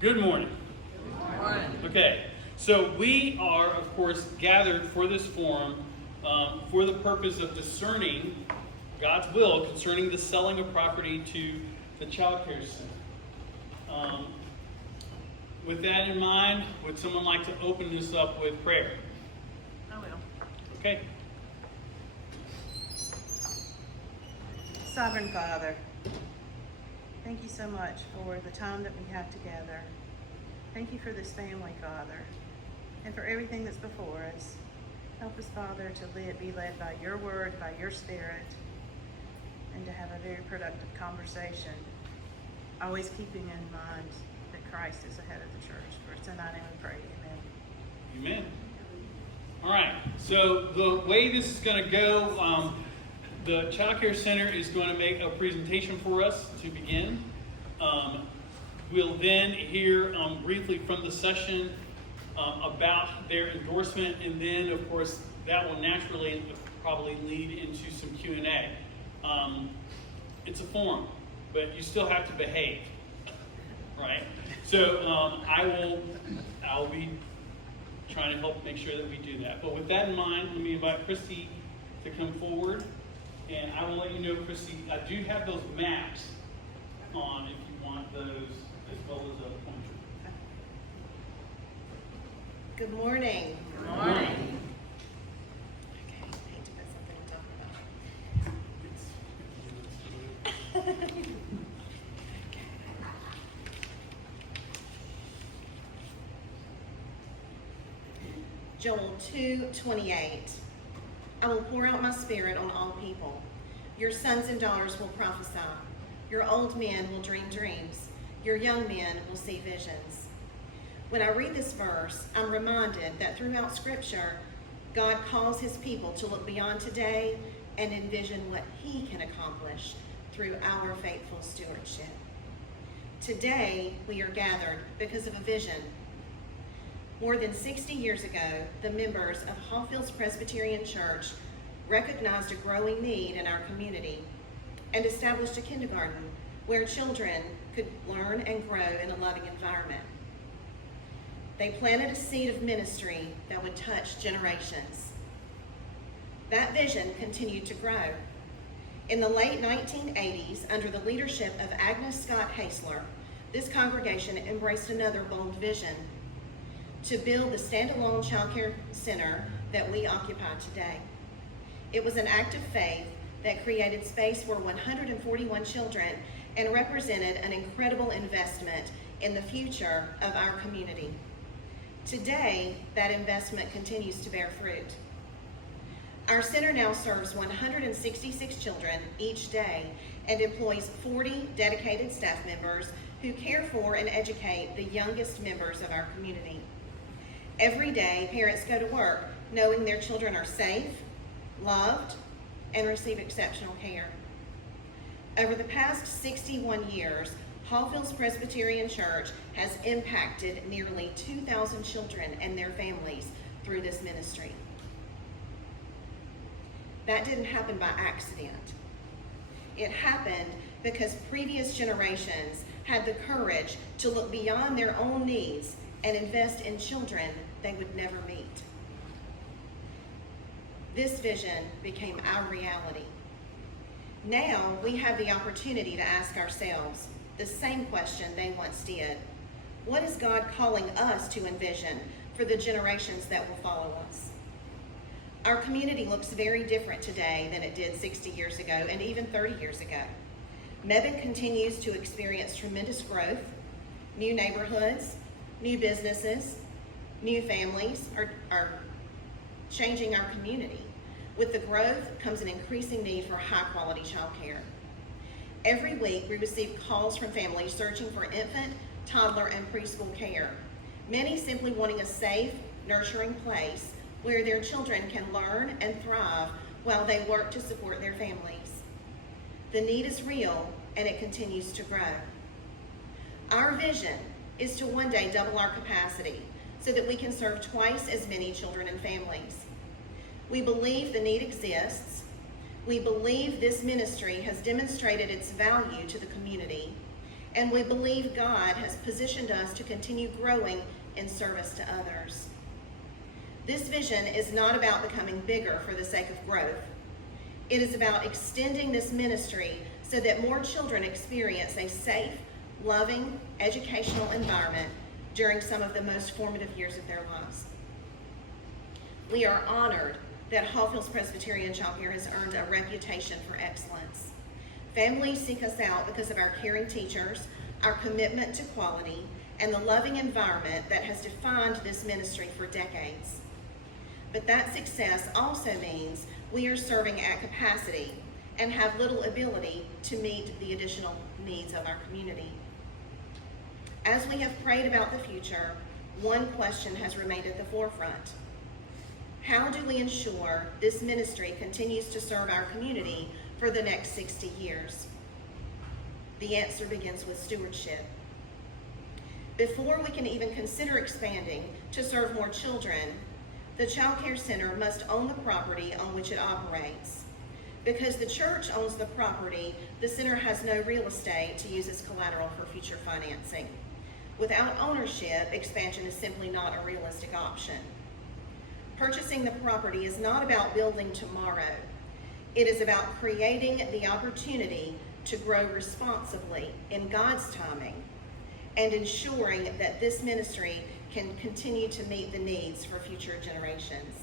Good morning. Good morning. Okay, so we are, of course, gathered for this forum for the purpose of discerning God's will concerning the selling of property to the Childcare Center. With that in mind, would someone like to open this up with prayer? I will. Okay. Sovereign Father, thank you so much for the time that we have together. Thank you for this family, Father, and for everything that's before us. Help us, Father, to be led by your word, by your spirit, and to have a very productive conversation, always keeping in mind that Christ is ahead of the church. For it's in thy name we pray. Amen. Amen. All right, so the way this is going to go, the Childcare Center is going to make a presentation for us to begin. We'll then hear briefly from the session about their endorsement, and then, of course, that will naturally probably lead into some Q&A. It's a forum, but you still have to behave, right? So I'll be trying to help make sure that we do that. But with that in mind, let me invite Christy to come forward. And I will let you know, Christy, I do have those maps on if you want those, as well as a pointer. Good morning. Good morning. Okay, I hate to put something on top of that. Joel 2:28. I will pour out my spirit on all people. Your sons and daughters will prophesy. Your old men will dream dreams. Your young men will see visions. When I read this verse, I'm reminded that throughout Scripture, God calls his people to look beyond today and envision what he can accomplish through our faithful stewardship. Today, we are gathered because of a vision. More than 60 years ago, the members of Hawfields Presbyterian Church recognized a growing need in our community and established a kindergarten where children could learn and grow in a loving environment. They planted a seed of ministry that would touch generations. That vision continued to grow. In the late 1980s, under the leadership of Agnes Scott Haisler, this congregation embraced another bold vision: to build the standalone childcare center that we occupy today. It was an act of faith that created space for 141 children and represented an incredible investment in the future of our community. Today, that investment continues to bear fruit. Our center now serves 166 children each day and employs 40 dedicated staff members who care for and educate the youngest members of our community. Every day, parents go to work knowing their children are safe, loved, and receive exceptional care. Over the past 61 years, Hawfields Presbyterian Church has impacted nearly 2,000 children and their families through this ministry. That didn't happen by accident. It happened because previous generations had the courage to look beyond their own needs and invest in children they would never meet. This vision became our reality. Now we have the opportunity to ask ourselves the same question they once did. What is God calling us to envision for the generations that will follow us? Our community looks very different today than it did 60 years ago and even 30 years ago. Mebane continues to experience tremendous growth. New neighborhoods, new businesses, new families are changing our community. With the growth comes an increasing need for high-quality child care. Every week, we receive calls from families searching for infant, toddler, and preschool care. Many simply wanting a safe, nurturing place where their children can learn and thrive while they work to support their families. The need is real, and it continues to grow. Our vision is to one day double our capacity so that we can serve twice as many children and families. We believe the need exists. We believe this ministry has demonstrated its value to the community, and we believe God has positioned us to continue growing in service to others. This vision is not about becoming bigger for the sake of growth. It is about extending this ministry so that more children experience a safe, loving, educational environment during some of the most formative years of their lives. We are honored that Hawfields Presbyterian Childcare has earned a reputation for excellence. Families seek us out because of our caring teachers, our commitment to quality, and the loving environment that has defined this ministry for decades. But that success also means we are serving at capacity and have little ability to meet the additional needs of our community. As we have prayed about the future, one question has remained at the forefront. How do we ensure this ministry continues to serve our community for the next 60 years? The answer begins with stewardship. Before we can even consider expanding to serve more children, the Childcare Center must own the property on which it operates. Because the church owns the property, the center has no real estate to use as collateral for future financing. Without ownership, expansion is simply not a realistic option. Purchasing the property is not about building tomorrow. It is about creating the opportunity to grow responsibly in God's timing and ensuring that this ministry can continue to meet the needs for future generations.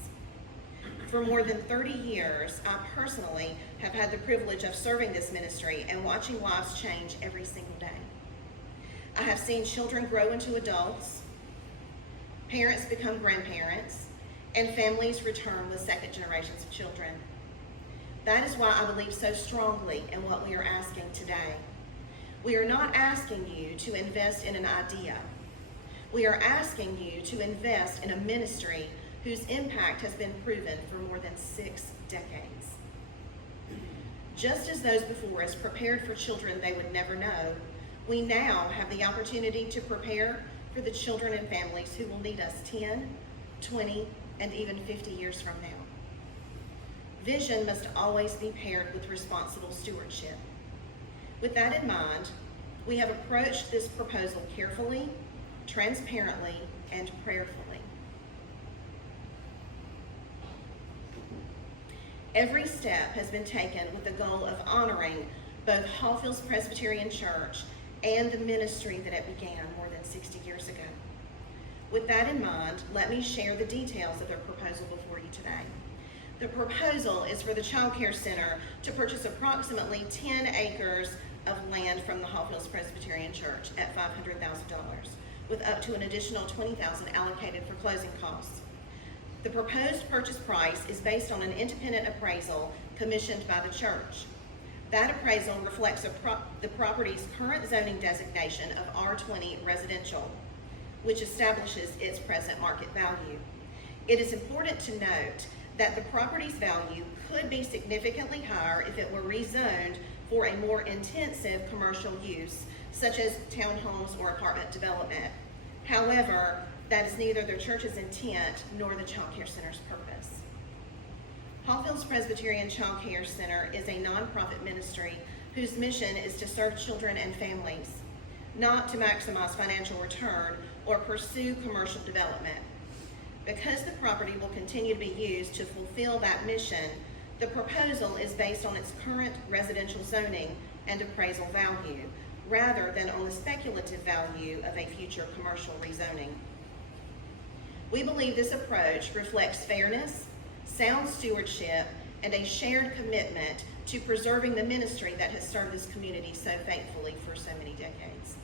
For more than 30 years, I personally have had the privilege of serving this ministry and watching lives change every single day. I have seen children grow into adults, parents become grandparents, and families return with second generations of children. That is why I believe so strongly in what we are asking today. We are not asking you to invest in an idea. We are asking you to invest in a ministry whose impact has been proven for more than 6 decades. Just as those before us prepared for children they would never know, we now have the opportunity to prepare for the children and families who will need us 10, 20, and even 50 years from now. Vision must always be paired with responsible stewardship. With that in mind, we have approached this proposal carefully, transparently, and prayerfully. Every step has been taken with the goal of honoring both Hawfields Presbyterian Church and the ministry that it began more than 60 years ago. With that in mind, let me share the details of the proposal before you today. The proposal is for the Childcare Center to purchase approximately 10 acres of land from the Hawfields Presbyterian Church at $500,000, with up to an additional $20,000 allocated for closing costs. The proposed purchase price is based on an independent appraisal commissioned by the church. That appraisal reflects the property's current zoning designation of R20 residential, which establishes its present market value. It is important to note that the property's value could be significantly higher if it were rezoned for a more intensive commercial use, such as townhomes or apartment development. However, that is neither the church's intent nor the Childcare Center's purpose. Hawfields Presbyterian Childcare Center is a nonprofit ministry whose mission is to serve children and families, not to maximize financial return or pursue commercial development. Because the property will continue to be used to fulfill that mission, the proposal is based on its current residential zoning and appraisal value, rather than on the speculative value of a future commercial rezoning. We believe this approach reflects fairness, sound stewardship, and a shared commitment to preserving the ministry that has served this community so faithfully for so many decades.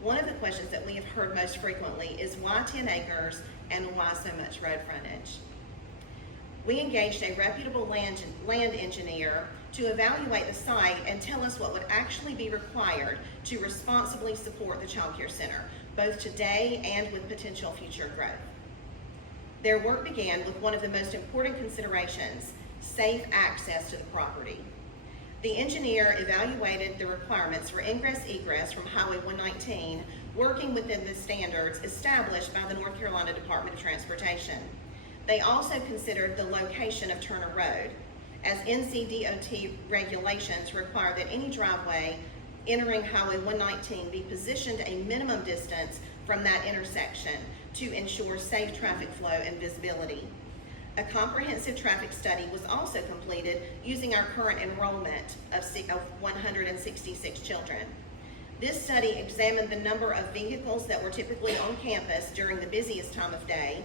One of the questions that we have heard most frequently is why 10 acres and why so much road frontage? We engaged a reputable land engineer to evaluate the site and tell us what would actually be required to responsibly support the Childcare Center, both today and with potential future growth. Their work began with one of the most important considerations, safe access to the property. The engineer evaluated the requirements for ingress-egress from Highway 119, working within the standards established by the North Carolina Department of Transportation. They also considered the location of Turner Road, as NCDOT regulations require that any driveway entering Highway 119 be positioned a minimum distance from that intersection to ensure safe traffic flow and visibility. A comprehensive traffic study was also completed using our current enrollment of 166 children. This study examined the number of vehicles that were typically on campus during the busiest time of day,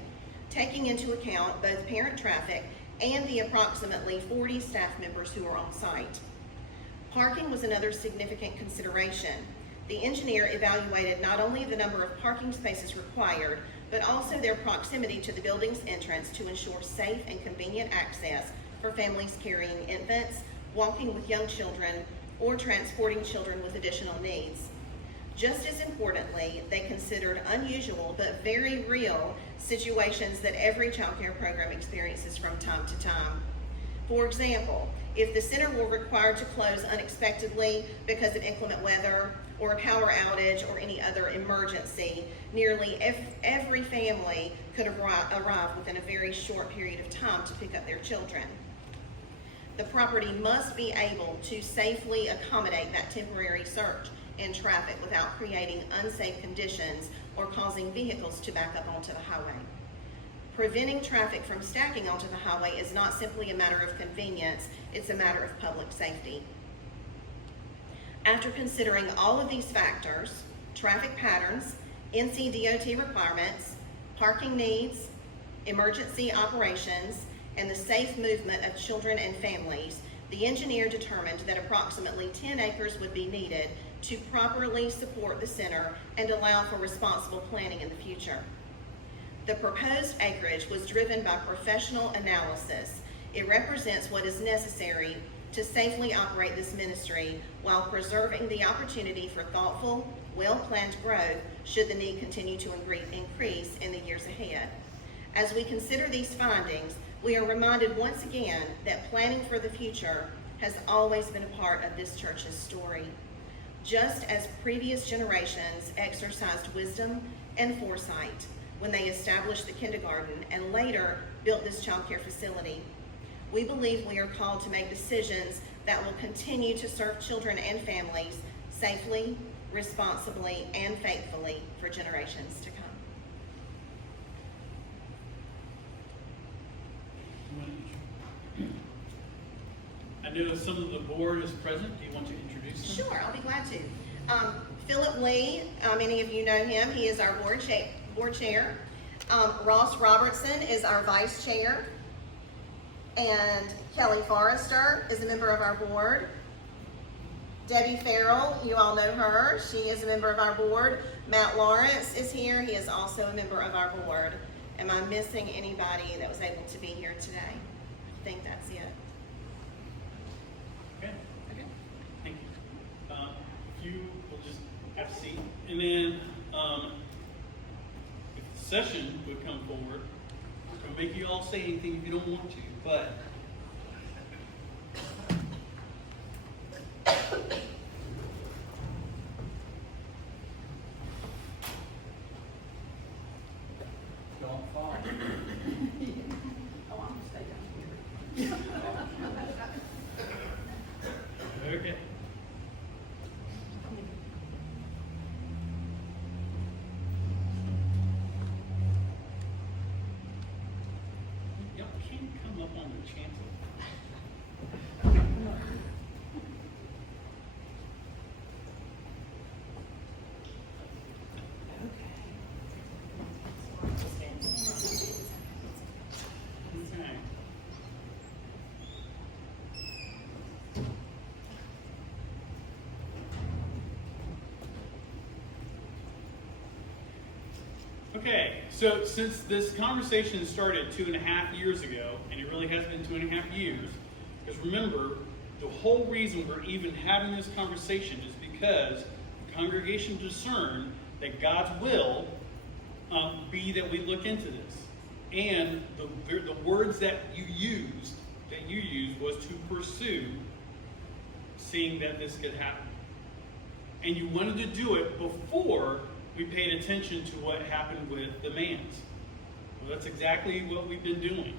taking into account both parent traffic and the approximately 40 staff members who are on site. Parking was another significant consideration. The engineer evaluated not only the number of parking spaces required, but also their proximity to the building's entrance to ensure safe and convenient access for families carrying infants, walking with young children, or transporting children with additional needs. Just as importantly, they considered unusual but very real situations that every child care program experiences from time to time. For example, if the center were required to close unexpectedly because of inclement weather or a power outage or any other emergency, nearly every family could arrive within a very short period of time to pick up their children. The property must be able to safely accommodate that temporary surge in traffic without creating unsafe conditions or causing vehicles to back up onto the highway. Preventing traffic from stacking onto the highway is not simply a matter of convenience, it's a matter of public safety. After considering all of these factors, traffic patterns, NCDOT requirements, parking needs, emergency operations, and the safe movement of children and families, the engineer determined that approximately 10 acres would be needed to properly support the center and allow for responsible planning in the future. The proposed acreage was driven by professional analysis. It represents what is necessary to safely operate this ministry while preserving the opportunity for thoughtful, well-planned growth should the need continue to increase in the years ahead. As we consider these findings, we are reminded once again that planning for the future has always been a part of this church's story. Just as previous generations exercised wisdom and foresight when they established the kindergarten and later built this child care facility, we believe we are called to make decisions that will continue to serve children and families safely, responsibly, and faithfully for generations to come. I know some of the board is present. Do you want to introduce them? Sure, I'll be glad to. Philip Lee, many of you know him. He is our board chair. Ross Robertson is our vice chair. And Kelly Forrester is a member of our board. Debbie Farrell, you all know her. She is a member of our board. Matt Lawrence is here. He is also a member of our board. Am I missing anybody that was able to be here today? I think that's it. Okay. Thank you. If you will just have a seat. And then if the session would come forward, I'm going to make you all say anything if you don't want to, but don't fall. Oh, I'm gonna stay down here. Okay. Y'all can't come up on the chancel. Okay. Okay, so since this conversation started 2.5 years ago, and it really has been 2.5 years, because remember, the whole reason we're even having this conversation is because the congregation discerned that God's will be that we look into this. And the words that you used was to pursue seeing that this could happen. And you wanted to do it before we paid attention to what happened with the Mans. Well, that's exactly what we've been doing.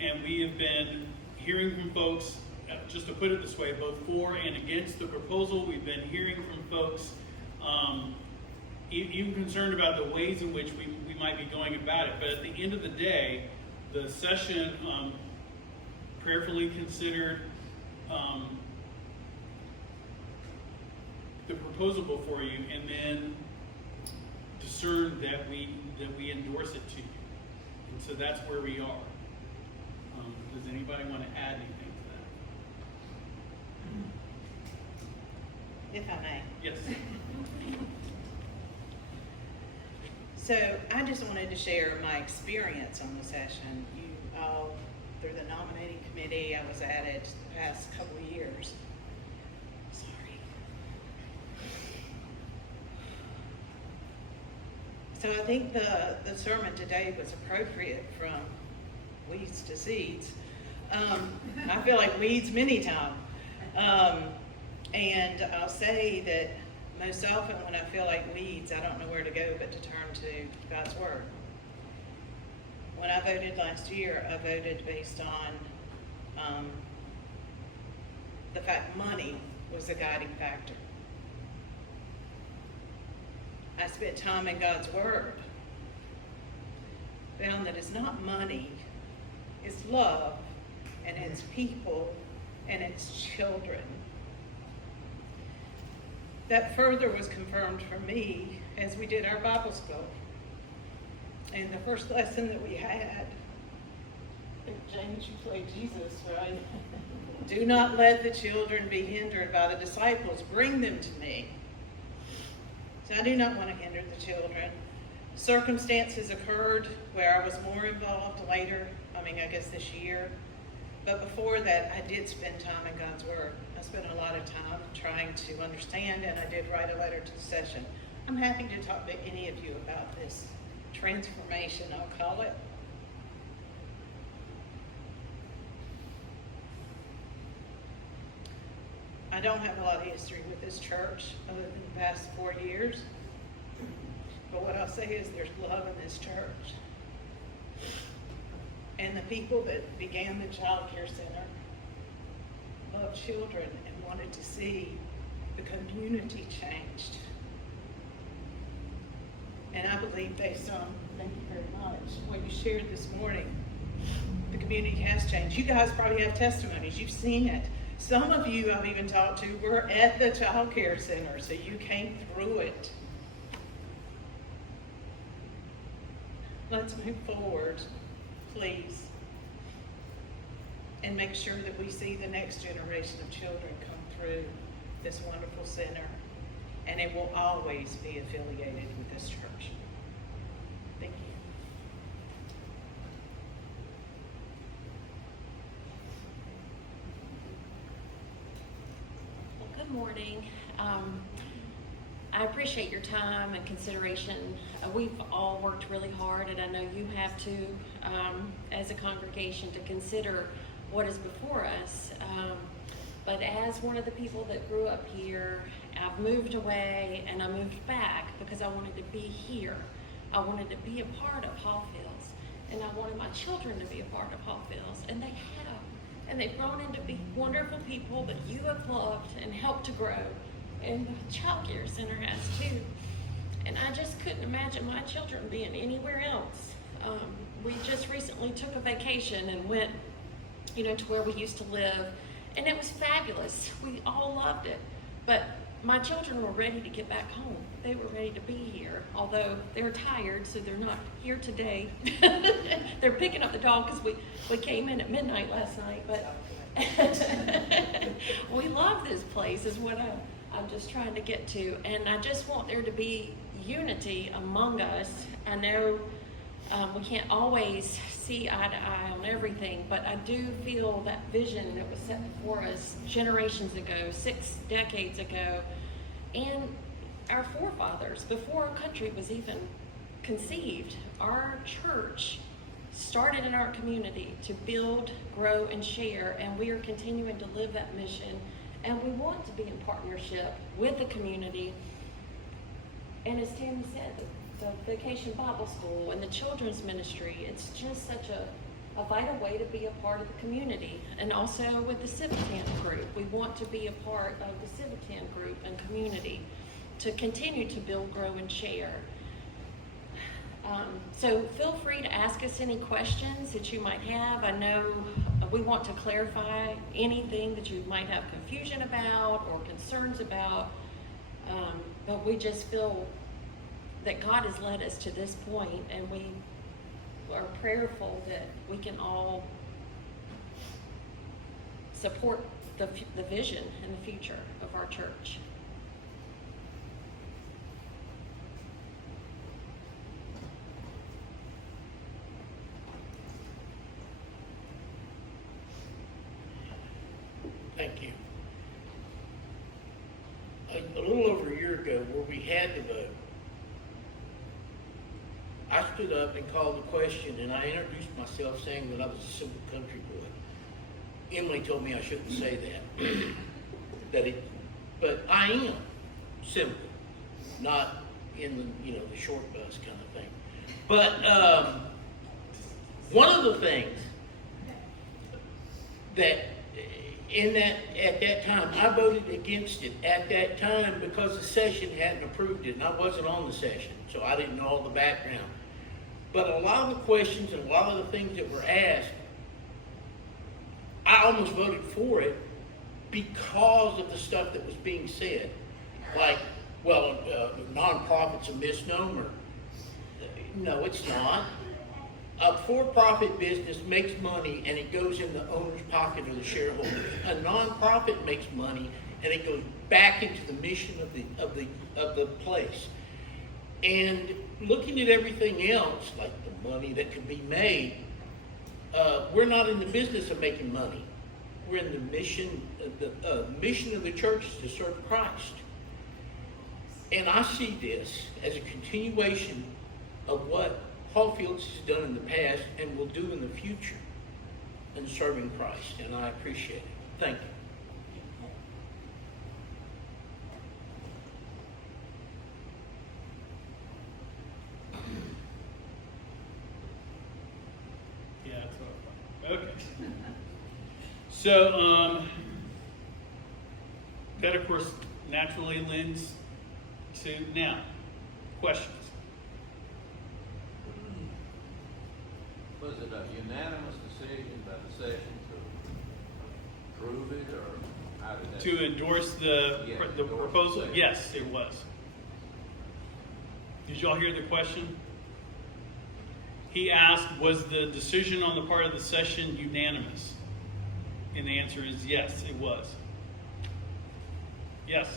And we have been hearing from folks just to put it this way, both for and against the proposal. We've been hearing from folks even concerned about the ways in which we might be going about it. But at the end of the day, the session prayerfully considered the proposal before you, and then discerned that we endorse it to you. And so that's where we are. Does anybody want to add anything to that? If I may. Yes. So I just wanted to share my experience on the session. You all, through the nominating committee, I was at it the past couple of years. Sorry. So I think the sermon today was appropriate from weeds to seeds. I feel like weeds many times. And I'll say that most often when I feel like weeds, I don't know where to go but to turn to God's Word. When I voted last year, I voted based on the fact money was the guiding factor. I spent time in God's Word, found that it's not money, it's love, and it's people, and it's children. That further was confirmed for me as we did our Bible school. And the first lesson that we had, James, you played Jesus, right? Do not let the children be hindered by the disciples. Bring them to me. So I do not want to hinder the children. Circumstances occurred where I was more involved later, I guess this year. But before that, I did spend time in God's Word. I spent a lot of time trying to understand, and I did write a letter to the session. I'm happy to talk to any of you about this transformation, I'll call it. I don't have a lot of history with this church other than the past 4 years. But what I'll say is there's love in this church. And the people that began the Childcare Center loved children and wanted to see the community changed. And I believe based on, thank you very much, what you shared this morning, the community has changed. You guys probably have testimonies, you've seen it. Some of you I've even talked to were at the Childcare Center, so you came through it. Let's move forward, please, and make sure that we see the next generation of children come through this wonderful center, and it will always be affiliated with this church. Thank you. Well, good morning. I appreciate your time and consideration. We've all worked really hard, and I know you have to, as a congregation, to consider what is before us. But as one of the people that grew up here, I've moved away and I moved back because I wanted to be here. I wanted to be a part of Hawfields, and I wanted my children to be a part of Hawfields, and they have. And they've grown into be wonderful people that you have loved and helped to grow. And the Childcare Center has too. And I just couldn't imagine my children being anywhere else. We just recently took a vacation and went, to where we used to live. And it was fabulous. We all loved it. But my children were ready to get back home. They were ready to be here, although they're tired, so they're not here today. They're picking up the dog because we came in at midnight last night. But we love this place is what I'm just trying to get to. And I just want there to be unity among us. I know we can't always see eye to eye on everything, but I do feel that vision that was set before us generations ago, 6 decades ago, and our forefathers, before our country was even conceived, our church started in our community to build, grow, and share, and we are continuing to live that mission, and we want to be in partnership with the community. And as Tammy said, the Vacation Bible School and the children's ministry, it's just such a a vital way to be a part of the community. And also with the Civitan group, we want to be a part of the Civitan group and community to continue to build, grow, and share. So feel free to ask us any questions that you might have. I know we want to clarify anything that you might have confusion about or concerns about, but we just feel that God has led us to this point, and we are prayerful that we can all support the vision and the future of our church. Thank you. A little over a year ago, where we had the vote, I stood up and called the question, and I introduced myself saying that I was a simple country boy. Emily told me I shouldn't say that. But I am simple, not in the short bus kind of thing. But one of the things that at that time, I voted against it at that time because the session hadn't approved it, and I wasn't on the session, so I didn't know all the background. But a lot of the questions and a lot of the things that were asked, I almost voted for it because of the stuff that was being said. Like, well, nonprofit's a misnomer. No, it's not. A for-profit business makes money and it goes in the owner's pocket or the shareholders. A nonprofit makes money and it goes back into the mission of the place. And looking at everything else, like the money that can be made, we're not in the business of making money. We're in the mission. The mission of the church is to serve Christ. And I see this as a continuation of what Hawfields has done in the past and will do in the future in serving Christ, and I appreciate it. Thank you. Yeah, that's what I thought. Okay. So, that of course naturally lends to now questions. Was it a unanimous decision by the session to approve it, or how did that? To endorse the proposal? the Yes, it was. Did y'all hear the question? He asked, was the decision on the part of the session unanimous? And the answer is yes, it was. Yes?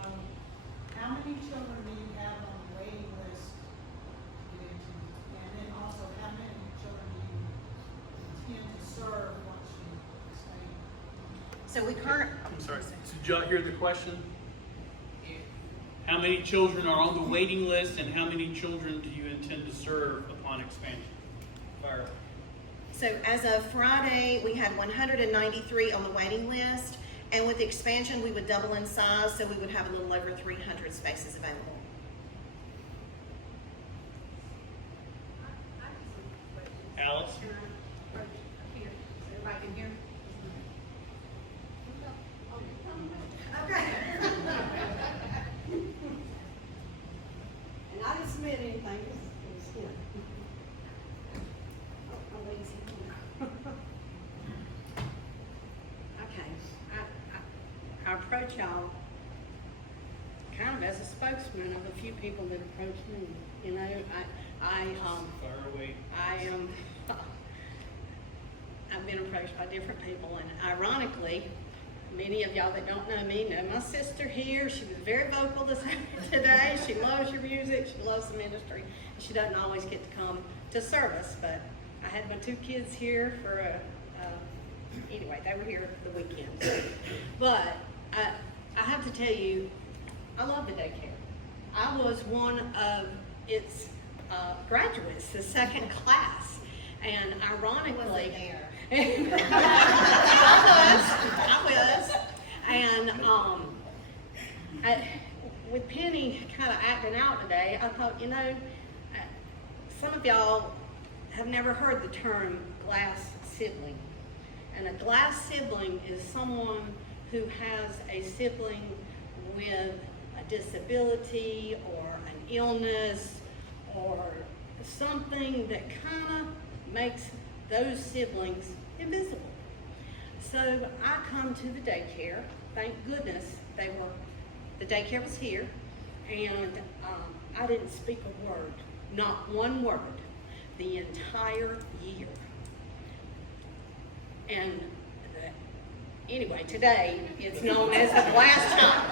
How many children do you have on the waiting list to get into? And then also, how many children do you intend to serve once you stay? So we I'm sorry. Did y'all hear the question? How many children are on the waiting list and how many children do you intend to serve upon expansion? Fire away. So as of Friday, we had 193 on the waiting list, and with the expansion, we would double in size, so we would have a little over 300 spaces available. Alice? Here, so everybody can hear. Okay. And I didn't submit anything, it was good. Oh, lazy. Okay, I approach y'all kind of as a spokesman of a few people that approach me. You know, Fire away. I've been approached by different people, and ironically, many of y'all that don't know me know my sister here. She was very vocal today. She loves your music. She loves the ministry. She doesn't always get to come to service, but I had my two kids here for anyway, they were here for the weekend. But I have to tell you, I love the daycare. I was one of its graduates, the second class, and ironically, I was, and with Penny kind of acting out today, I thought, some of y'all have never heard the term glass sibling. And a glass sibling is someone who has a sibling with a disability or an illness or something that kind of makes those siblings invisible. So I come to the daycare. Thank goodness the daycare was here, and I didn't speak a word, not one word, the entire year. And anyway, today it's known as the glass child.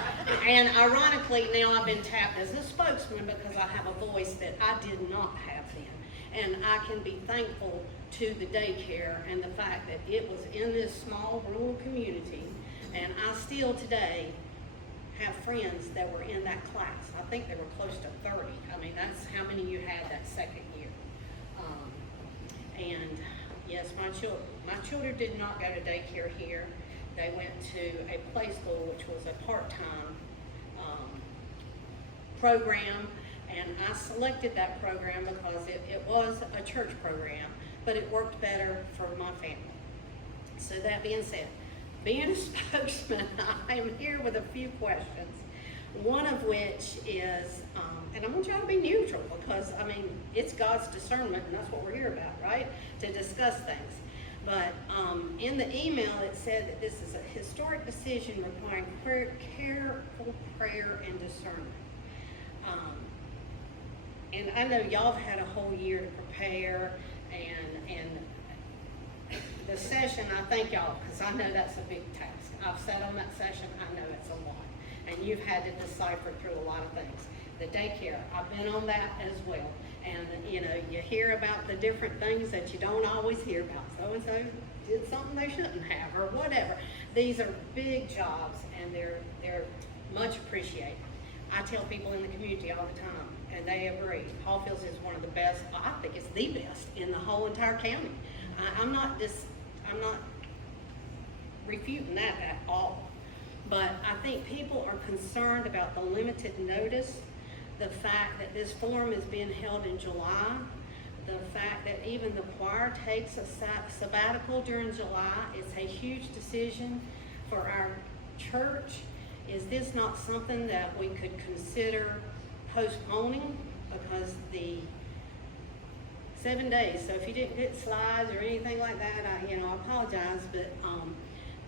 And ironically, now I've been tapped as a spokesman because I have a voice that I did not have then. And I can be thankful to the daycare and the fact that it was in this small rural community. And I still today have friends that were in that class. I think they were close to 30. I mean, that's how many you had that second year. And yes, my children did not go to daycare here. They went to a play school, which was a part-time program, and I selected that program because it was a church program, but it worked better for my family. So that being said, being a spokesman, I am here with a few questions. One of which is, and I want y'all to be neutral because, I mean, it's God's discernment and that's what we're here about, right? To discuss things. But in the email it said that this is a historic decision requiring careful prayer and discernment. And I know y'all have had a whole year to prepare, and the session, I thank y'all, because I know that's a big task. I've sat on that session, I know it's a lot. And you've had to decipher through a lot of things. The daycare, I've been on that as well. And you know, you hear about the different things that you don't always hear about. So-and-so did something they shouldn't have, or whatever. These are big jobs, and they're much appreciated. I tell people in the community all the time, and they agree. Hawfields is one of the best, I think it's the best in the whole entire county. I'm not refuting that at all. But I think people are concerned about the limited notice, the fact that this forum is being held in July, the fact that even the choir takes a sabbatical during July. It's a huge decision for our church. Is this not something that we could consider postponing? Because the 7 days, so if you didn't get slides or anything like that, I apologize, but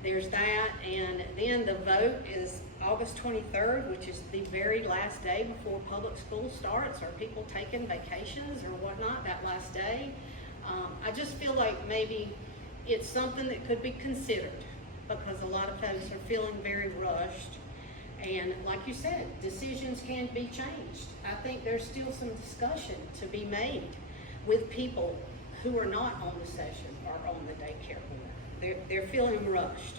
there's that. And then the vote is August 23rd, which is the very last day before public school starts. Are people taking vacations or whatnot that last day? I just feel like maybe it's something that could be considered because a lot of folks are feeling very rushed. And like you said, decisions can be changed. I think there's still some discussion to be made with people who are not on the session or on the daycare board. They're feeling rushed.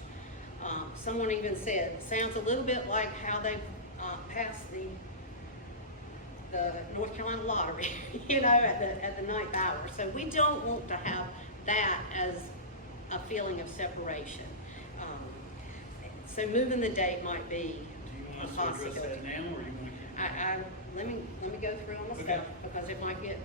Someone even said, it sounds a little bit like how they passed the North Carolina lottery, at the ninth hour. So we don't want to have that as a feeling of separation. So moving the date might be Do you want us to address that now, or do you want to? let me go through all my stuff because it might get,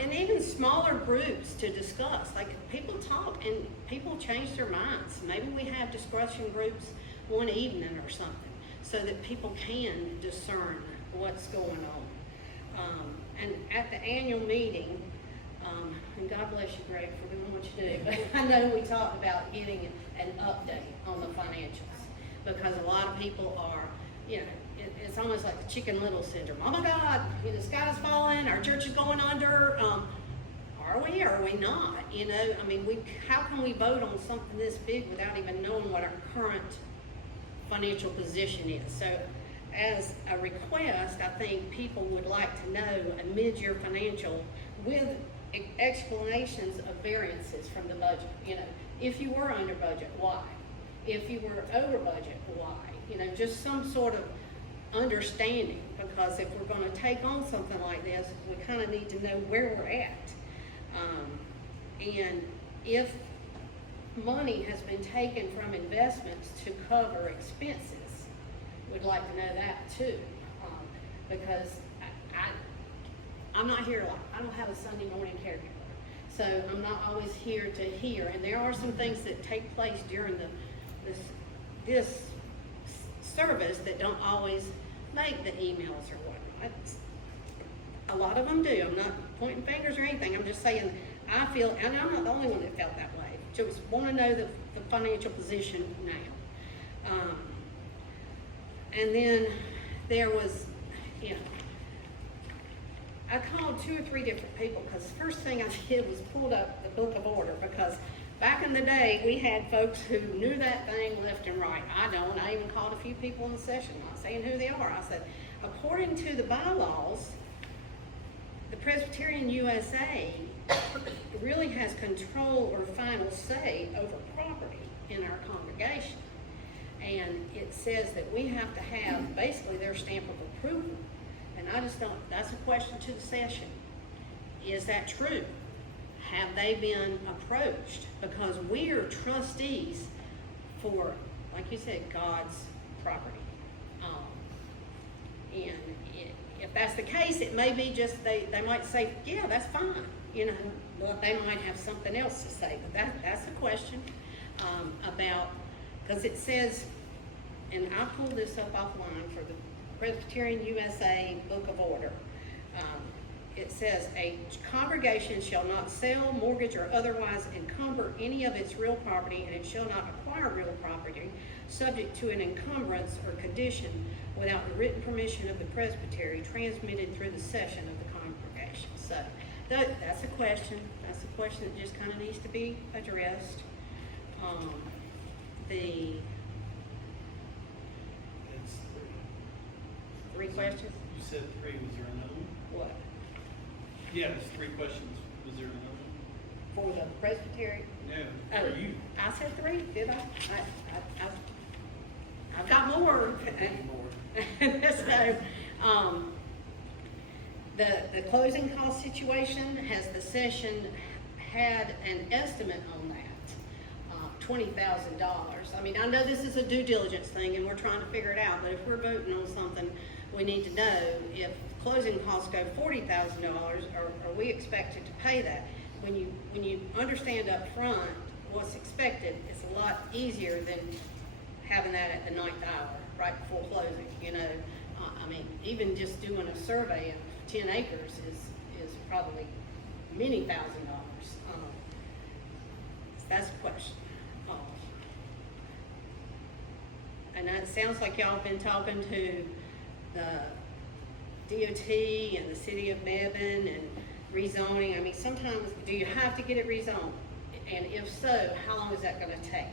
and even smaller groups to discuss. Like people talk and people change their minds. Maybe we have discussion groups one evening or something so that people can discern what's going on. And at the annual meeting, and God bless you, Greg, for doing what you do. But I know we talked about getting an update on the financials because a lot of people are, it's almost like the Chicken Little syndrome. Oh my God, the sky's falling, our church is going under. Are we or are we not? How can we vote on something this big without even knowing what our current financial position is? So as a request, I think people would like to know a mid-year financial with explanations of variances from the budget. If you were under budget, why? If you were over budget, why? Just some sort of understanding, because if we're going to take on something like this, we kind of need to know where we're at. And if money has been taken from investments to cover expenses, we'd like to know that too. Because I'm not here I don't have a Sunday morning caregiver. So I'm not always here to hear, and there are some things that take place during this service that don't always make the emails or whatnot. A lot of them do. I'm not pointing fingers or anything. I'm just saying I feel, and I'm not the only one that felt that way. Just want to know the financial position now. And then there was, I called 2 or 3 different people because the first thing I did was pulled up the book of order, because back in the day we had folks who knew that thing left and right. I don't. I even called a few people in the session, not saying who they are. I said, according to the bylaws, the Presbyterian USA really has control or final say over property in our congregation. And it says that we have to have basically their stamp of approval. And I just don't, that's a question to the session. Is that true? Have they been approached? Because we are trustees for, like you said, God's property. And if that's the case, it may be just they might say, yeah, that's fine. But they might have something else to say. But that's a question about, because it says, and I pulled this up offline for the Presbyterian USA Book of Order. It says, a congregation shall not sell, mortgage, or otherwise encumber any of its real property, and it shall not acquire real property subject to an encumbrance or condition without the written permission of the presbytery transmitted through the session of the congregation. So that's a question. That's a question that just kind of needs to be addressed. That's 3 questions? You said 3. Was there another one? What? Yeah, there's 3 questions. Was there another one? For the presbytery? No, for you. I said 3, did I? I've got more. So, the closing cost situation, has the session had an estimate on that? $20,000. I mean, I know this is a due diligence thing and we're trying to figure it out, but if we're voting on something, we need to know if closing costs go $40,000, are we expected to pay that? When you understand up front what's expected, it's a lot easier than having that at the 9th hour, right before closing. I mean, even just doing a survey of 10 acres is probably many $1,000s. That's a question. And it sounds like y'all have been talking to the DOT and the city of Mebane and rezoning. I mean, sometimes, do you have to get it rezoned? And if so, how long is that gonna take?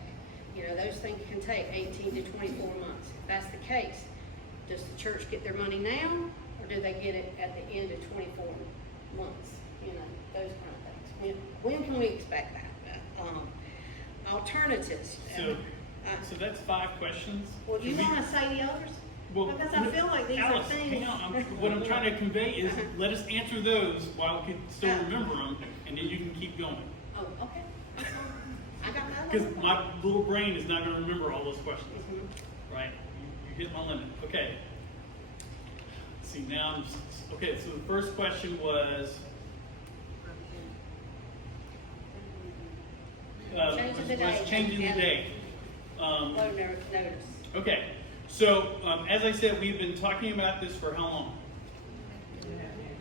Those things can take 18 to 24 months. If that's the case, does the church get their money now, or do they get it at the end of 24 months? Those kind of things. When can we expect that? Alternatives. So that's 5 questions. Well, do you want to say the others? Well, Because I feel like these Alice, are things. hang on. What I'm trying to convey is, let us answer those while we can still remember them, and then you can keep going. Oh, okay. That's fine. I got my Because other my little brain is not going to remember all those questions, Mhm. right? You hit my limit. Okay. See, now okay, so the first question was, Changing the date. changing the date. Low notice. Okay, so as I said, we've been talking about this for how long?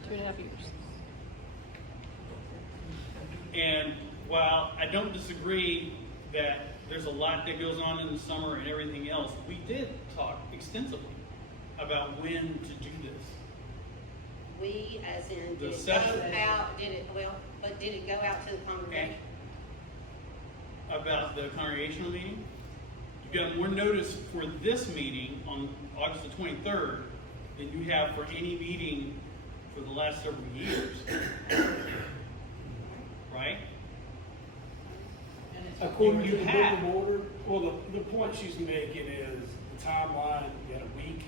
2.5 years. And while I don't disagree that there's a lot that goes on in the summer and everything else, we did talk extensively about when to do this. We, as in, The did it session. go out, did it go out to the congregation? About the congregational meeting. You got more notice for this meeting on August the 23rd than you have for any meeting for the last several years. Right? According to You the have. book of order, well, the point she's making is the timeline, you had a week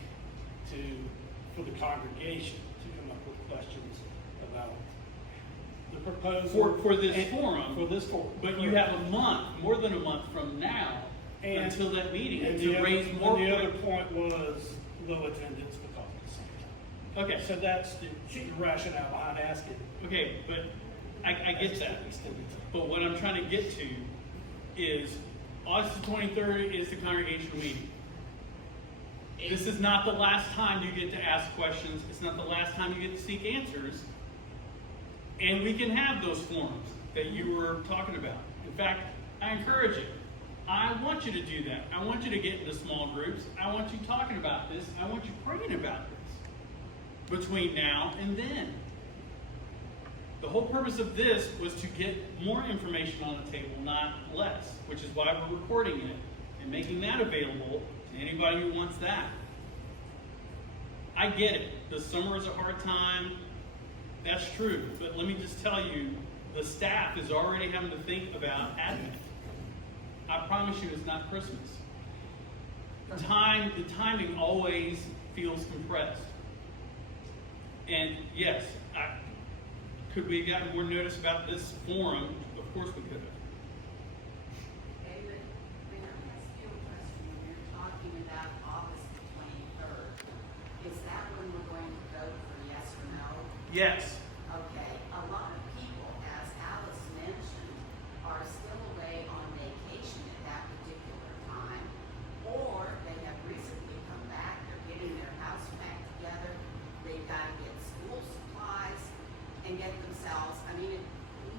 for the congregation to come up with questions about the proposal. For this and- forum. For this forum. But you have a month, more than a month from now, And- until that meeting, And to the raise other, more. and the other point was low attendance because of the summer. Okay, So that's the rationale behind asking. okay, but I get that. But what I'm trying to get to is August 23rd is the congregational meeting. This is not the last time you get to ask questions. It's not the last time you get to seek answers. And we can have those forums that you were talking about. In fact, I encourage it. I want you to do that. I want you to get into small groups. I want you talking about this. I want you praying about this between now and then. The whole purpose of this was to get more information on the table, not less, which is why we're recording it and making that available to anybody who wants that. I get it. The summer is a hard time. That's true. But let me just tell you, the staff is already having to think about Advent. I promise you it's not Christmas. The timing always feels compressed. And yes, could we have gotten more notice about this forum? Of course we could have. David, when I ask you a question, when you're talking about August 23rd, is that when we're going to vote for yes or no? Yes. Okay, a lot of people, as Alice mentioned, are still away on vacation at that particular time, or they have recently come back, they're getting their house back together, they've got to get school supplies and get themselves, we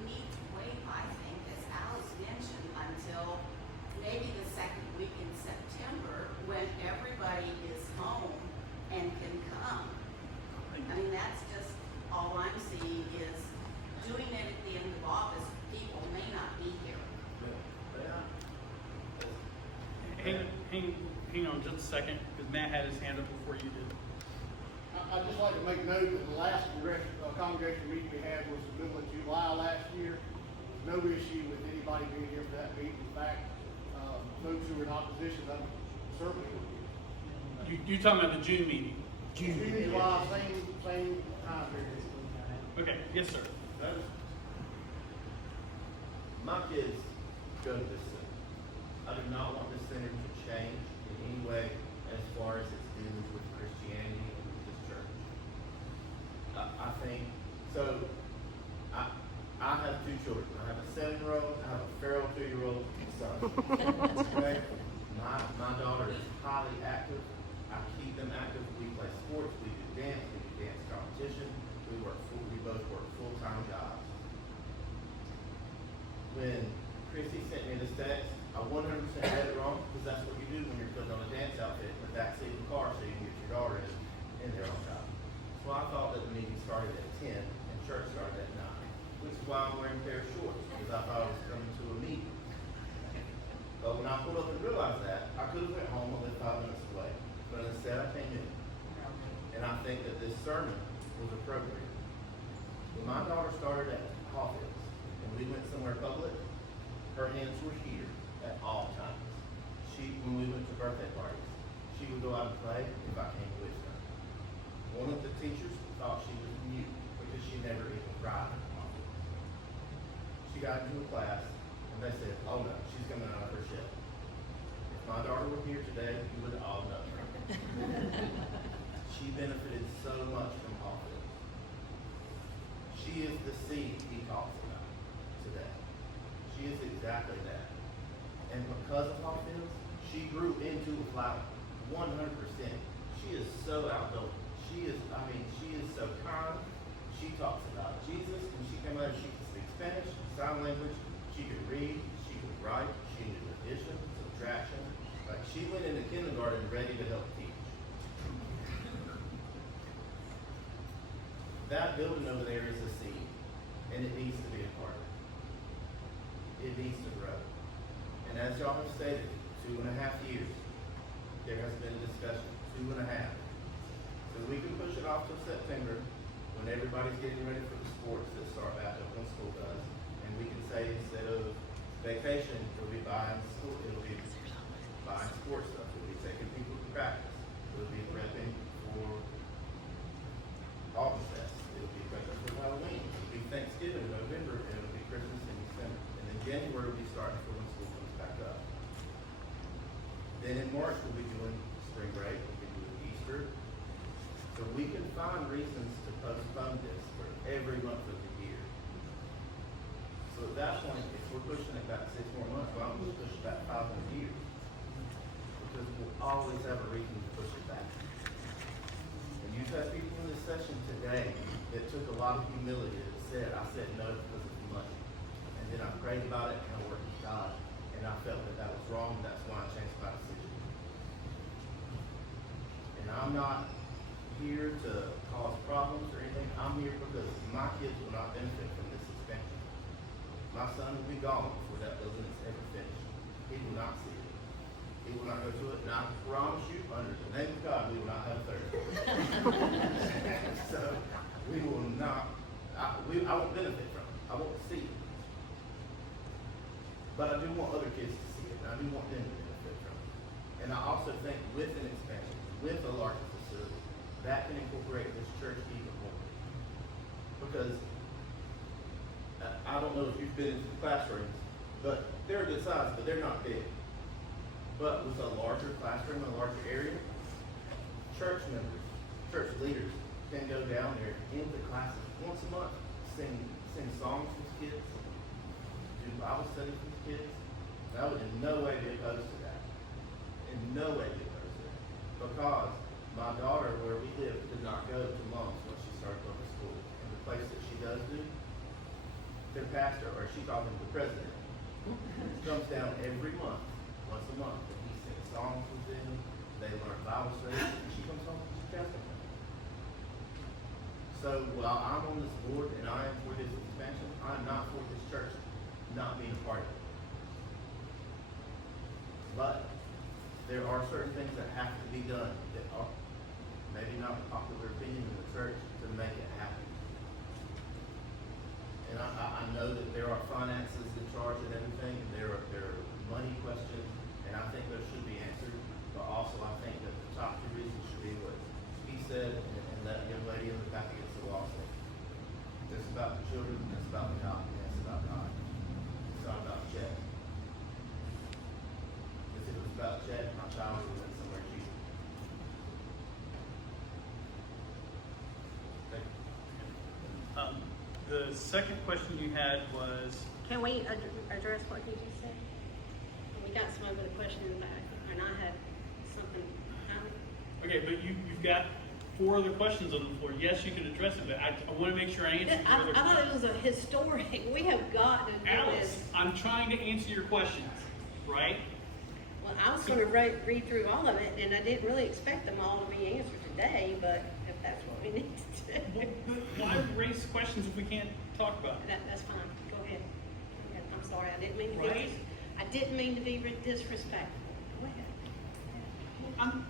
need to wait, I think, as Alice mentioned, until maybe the second week in September, when everybody is home and can come. That's just, all I'm seeing is doing it at the end of August, people may not be here. Hang on just a second, because Matt had his hand up before you did. I'd just like to make note that the last congregational meeting we had was the middle of July last year. No issue with anybody being here for that meeting. In fact, folks who were in opposition, I'm certainly would be. You're talking about the June meeting? June, July, same time period. Okay, yes, sir. My kids go to this center. I do not want this center to change in any way as far as its dealings with Christianity and with this church. I think, so, I have two children. I have a 7-year-old, I have a feral 2-year-old son. Okay? My daughter is highly active. I keep them active. We play sports, we do dance competition. We both work full-time jobs. When Christy sent me this text, I 100% read it wrong, because that's what you do when you're putting on a dance outfit in the backseat of the car so you can get your daughter in there on time. So I thought that the meeting started at 10 and church started at 9, which is why I'm wearing a pair of shorts, because I thought I was coming to a meeting. But when I pulled up and realized that, I could have went home and lived 5 minutes away. But instead I came in. And I think that this sermon was appropriate. When my daughter started at Hawfields and we went somewhere public, her hands were here at all times. When we went to birthday parties, she would go out and play if I came with her. One of the teachers thought she was mute because she never even cried at Hawfields. She got into a class and they said, oh no, she's coming out of her shell. If my daughter were here today, you would all know her. She benefited so much from Hawfields. She is the seed he talks about today. She is exactly that. And because of Hawfields, she grew into a flower, 100%. She is so outgoing. She is so kind. She talks about Jesus. When she came out, she could speak Spanish, sign language. She could read. She could write. She knew addition, subtraction. Like, she went into kindergarten ready to help teach. That building over there is a seed, and it needs to be a part of it. It needs to grow. And as y'all have stated, 2.5 years, there has been a discussion, 2.5. So we can push it off till September, when everybody's getting ready for the sports that start back up when school does. And we can say, instead of vacation, it'll be buying sports stuff. It'll be taking people to practice. It'll be prepping for August Fest. It'll be prepping for Halloween. It'll be Thanksgiving in November, and it'll be Christmas in December. And then January will be starting for when school comes back up. Then in March, we'll be doing spring break, we'll be doing Easter. So we can find reasons to postpone this for every month of the year. So at that point, if we're pushing it back 6 more months, why don't we push it back 5 more years? Because we'll always have a reason to push it back. And you've had people in this session today that took a lot of humility that said, I said no because of the money. And then I prayed about it and I worked with God. And I felt that that was wrong, and that's why I changed my decision. And I'm not here to cause problems or anything. I'm here because my kids will not benefit from this expansion. My son will be gone before that building is ever finished. He will not see it. He will not go to it, and I promise you, under the name of God, we will not have a third. So, we will not, I won't benefit from it. I won't see it. But I do want other kids to see it, and I do want them to benefit from it. And I also think with an expansion, with a larger facility, that can incorporate this church even more. Because I don't know if you've been into the classrooms, but they're a good size, but they're not big. But with a larger classroom, a larger area, church members, church leaders can go down there into classes once a month, sing songs with kids, do Bible studies with kids. And I would in no way be opposed to that. In no way be opposed to that. Because my daughter, where we live, did not go to Mom's when she started public school. And the place that she does do, their pastor, or she calls him the president, comes down every month, once a month, and he sings songs with them, they learn Bible studies, and she comes home and she casts them. So while I'm on this board and I am for this expansion, I'm not for this church not being a part of it. But there are certain things that have to be done that are maybe not a popular opinion in the church to make it happen. And I know that there are finances in charge and everything, and there are money questions, and I think those should be answered. But also I think that the top 2 reasons should be what he said and that young lady in the back against the wall said. It's about the children, and it's about God, and it's about God. It's not about Chet. If it was about Chet, my child would have went somewhere cheaper. Thank you. The second question you had was, Can we address what you just said? We got some other questions in the back, and I had something. okay, but you've got 4 other questions on the floor. Yes, you can address it, but I want to make sure I answer your other I thought it was a historic. We have got to do Alice, this. I'm trying to answer your questions, right? Well, I was going to read through all of it, and I didn't really expect them all to be answered today, but if that's what we need to do. Why raise questions if we can't talk about it? That's fine. Go ahead. I'm sorry. I didn't mean to Right. I didn't mean to be disrespectful. Go ahead. I'm,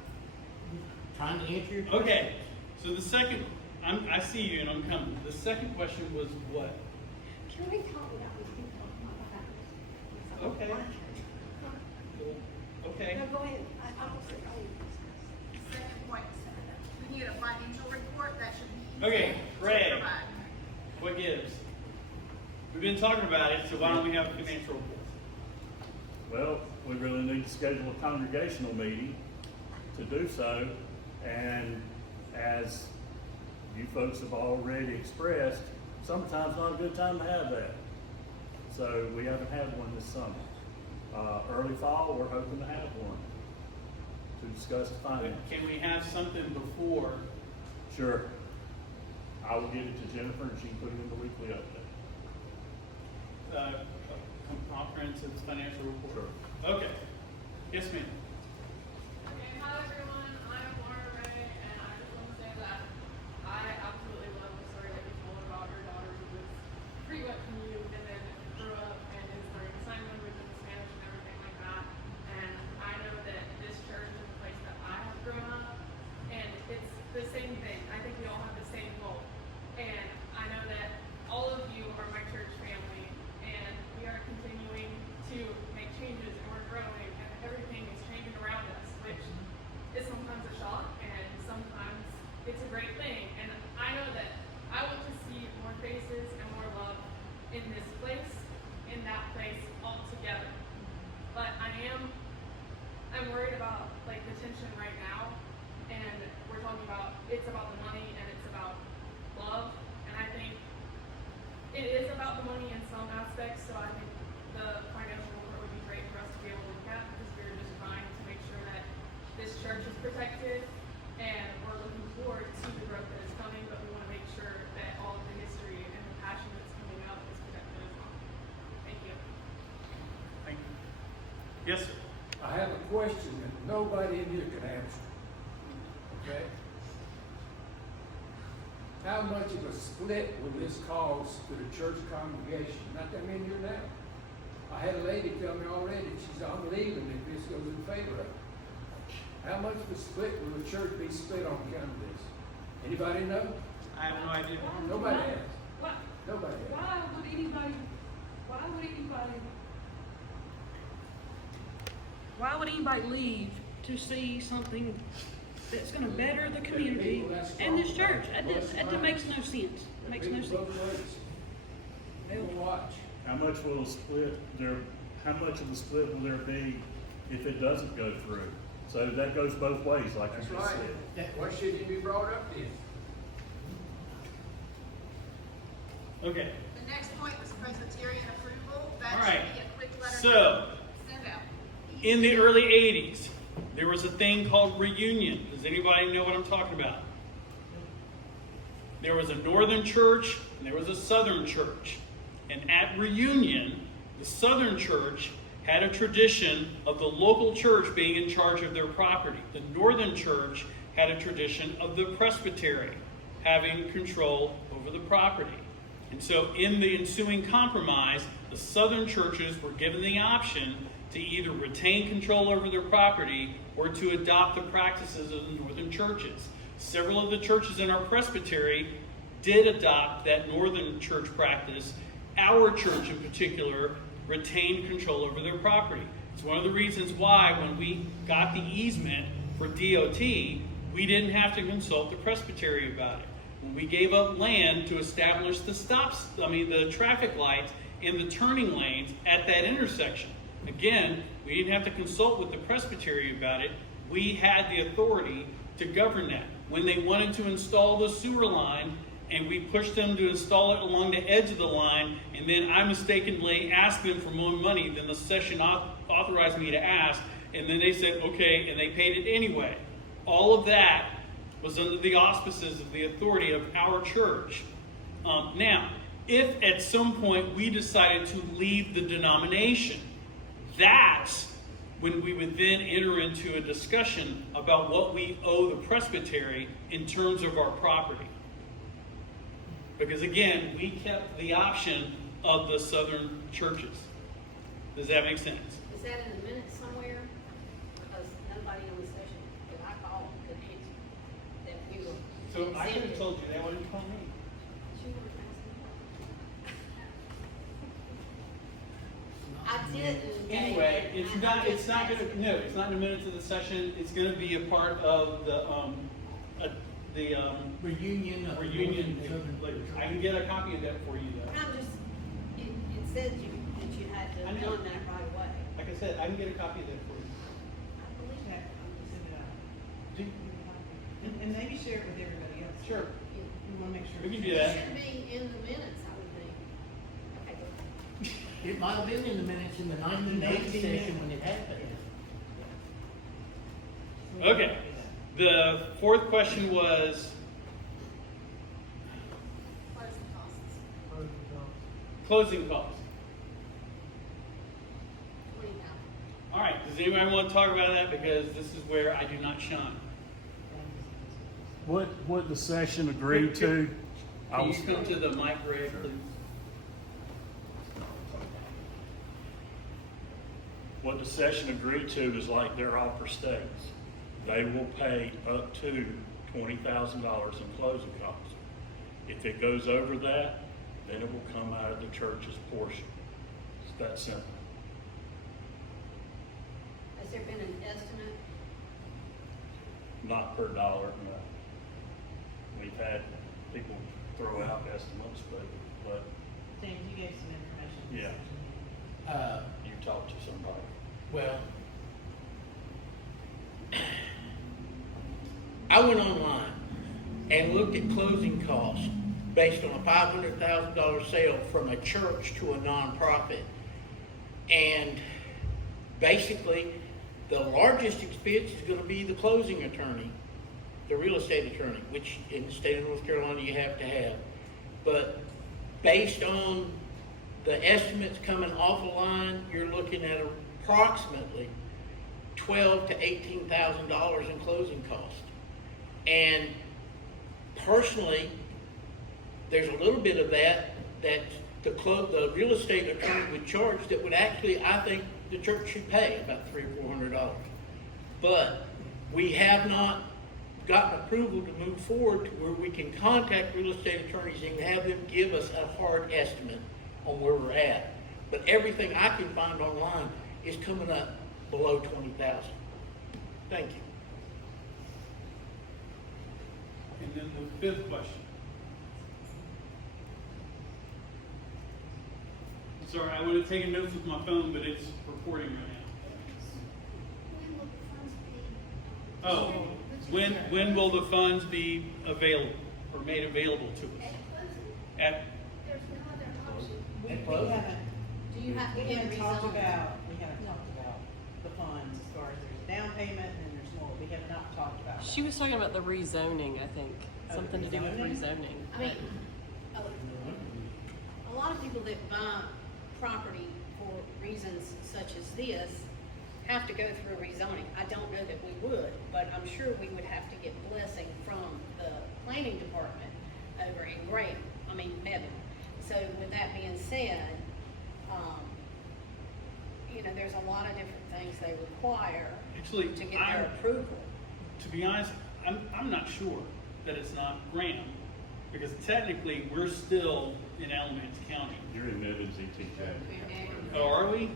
Trying to answer your question. okay, so the second, I see you and I'm coming. The second question was what? Can we talk about these people? Okay. Okay. No, go ahead. I will say, Second point, we need a financial report that should be. Okay, Ray. to provide. What gives? We've been talking about it, so why don't we have a financial report? Well, we really need to schedule a congregational meeting to do so, and as you folks have already expressed, summertime's not a good time to have that. So we haven't had one this summer. Early fall, we're hoping to have one to discuss the finance. Can we have something before? Sure. I will give it to Jennifer and she can put it in the weekly update. Comprehensive financial report? Sure. Okay. Yes, ma'am. Okay, hi everyone, I'm Laura Ray, and I just want to say that I absolutely love the story that you told about your daughter who was pretty much new and then grew up and is learning sign language and Spanish and everything like that. And I know that this church is a place that I have grown up, and it's the same thing. I think we all have the same goal. And I know that all of you are my church family, and we are continuing to make changes, and we're growing, and everything is changing around us, which is sometimes a shock, and sometimes it's a great thing. And I know that I want to see more faces and more love in this place, in that place, all together. But I'm worried about like the tension right now, and we're talking about, it's about the money and it's about love, and I think it is about the money in some aspects, so I think the financial report would be great for us to be able to look at, because we're just trying to make sure that this church is protected, and we're looking forward to the growth that is coming, but we want to make sure that all of the history and the passion that's coming out is protected as well. Thank you. Thank you. Yes, sir. I have a question that nobody in here can answer. Okay? How much of a split will this cause to the church congregation? Not that many here now. I had a lady tell me already, she said, I'm leaving if this goes in favor of it. How much of a split will the church be split on account of this? Anybody know? I have no idea. Nobody has. Why, Nobody has. why would anybody leave to see something that's gonna better the community and this church? That makes no sense. It makes no sense. They'll watch. How much will the split there, how much of the split will there be if it doesn't go through? So that goes both ways, like you just said. Why should you be brought up then? Okay. The next point was Presbyterian approval. That All right. should be a quick letter. So, Send out. in the early 80s, there was a thing called reunion. Does anybody know what I'm talking about? There was a northern church and there was a southern church. And at reunion, the southern church had a tradition of the local church being in charge of their property. The northern church had a tradition of the presbytery having control over the property. And so in the ensuing compromise, the southern churches were given the option to either retain control over their property or to adopt the practices of the northern churches. Several of the churches in our presbytery did adopt that northern church practice. Our church in particular retained control over their property. It's one of the reasons why when we got the easement for DOT, we didn't have to consult the presbytery about it. When we gave up land to establish the traffic lights in the turning lanes at that intersection, again, we didn't have to consult with the presbytery about it. We had the authority to govern that. When they wanted to install the sewer line, and we pushed them to install it along the edge of the line, and then I mistakenly asked them for more money than the session authorized me to ask, and then they said, okay, and they paid it anyway. All of that was under the auspices of the authority of our church. Now, if at some point we decided to leave the denomination, that's when we would then enter into a discussion about what we owe the presbytery in terms of our property. Because again, we kept the option of the southern churches. Does that make sense? Is that in the minutes somewhere? Because nobody on the session that I called could answer that we were. So I could have told you that. Why didn't you call me? I didn't. Anyway, it's not in the minutes of the session. It's gonna be a part of the Reunion. later. I can get a copy of that for you though. I'm just, it said that you had to I have know. done that right away. Like I said, I can get a copy of that for you. I believe that. And maybe share it with everybody else. Sure. We wanna make sure. We can do It that. should be in the minutes, I would think. Okay, go. It might have been in the minutes in the 1980 session when it happened. Okay. The fourth question was closing costs. All right. Does anybody want to talk about that? Because this is where I do not shine. What the session agreed to, Can you come to the mic, Ray, please? what the session agreed to is like their offer states. They will pay up to $20,000 in closing costs. If it goes over that, then it will come out of the church's portion. It's that simple. Has there been an estimate? Not per dollar, no. We've had people throw out estimates, but James, you gave some information. yeah, you talked to somebody. Well, I went online and looked at closing costs based on a $500,000 sale from a church to a nonprofit. And basically, the largest expense is going to be the closing attorney, the real estate attorney, which in the state of North Carolina you have to have. But based on the estimates coming off the line, you're looking at approximately $12,000 to $18,000 in closing costs. And personally, there's a little bit of that the real estate attorney would charge that would actually, I think, the church should pay about $300 or $400. But we have not gotten approval to move forward to where we can contact real estate attorneys and have them give us a hard estimate on where we're at. But everything I can find online is coming up below $20,000. Thank you. And then the fifth question. Sorry, I would have taken notes with my phone, but it's recording right now. Oh, when will the funds be available or made available to us? At We haven't, Do you have to we get haven't talked rezoned? about the funds as far as there's down payment and there's more. We have not talked about that. She was talking about the rezoning, I think. Oh, Something to do with rezoning? rezoning. I mean, a lot of people that buy property for reasons such as this have to go through rezoning. I don't know that we would, but I'm sure we would have to get blessing from the planning department over in Medley. So with that being said, there's a lot of different things they require Actually, to get their approval. to be honest, I'm not sure that it's not Graham, because technically we're still in Alamance County. You're in Evans, ETJ. Oh, are we?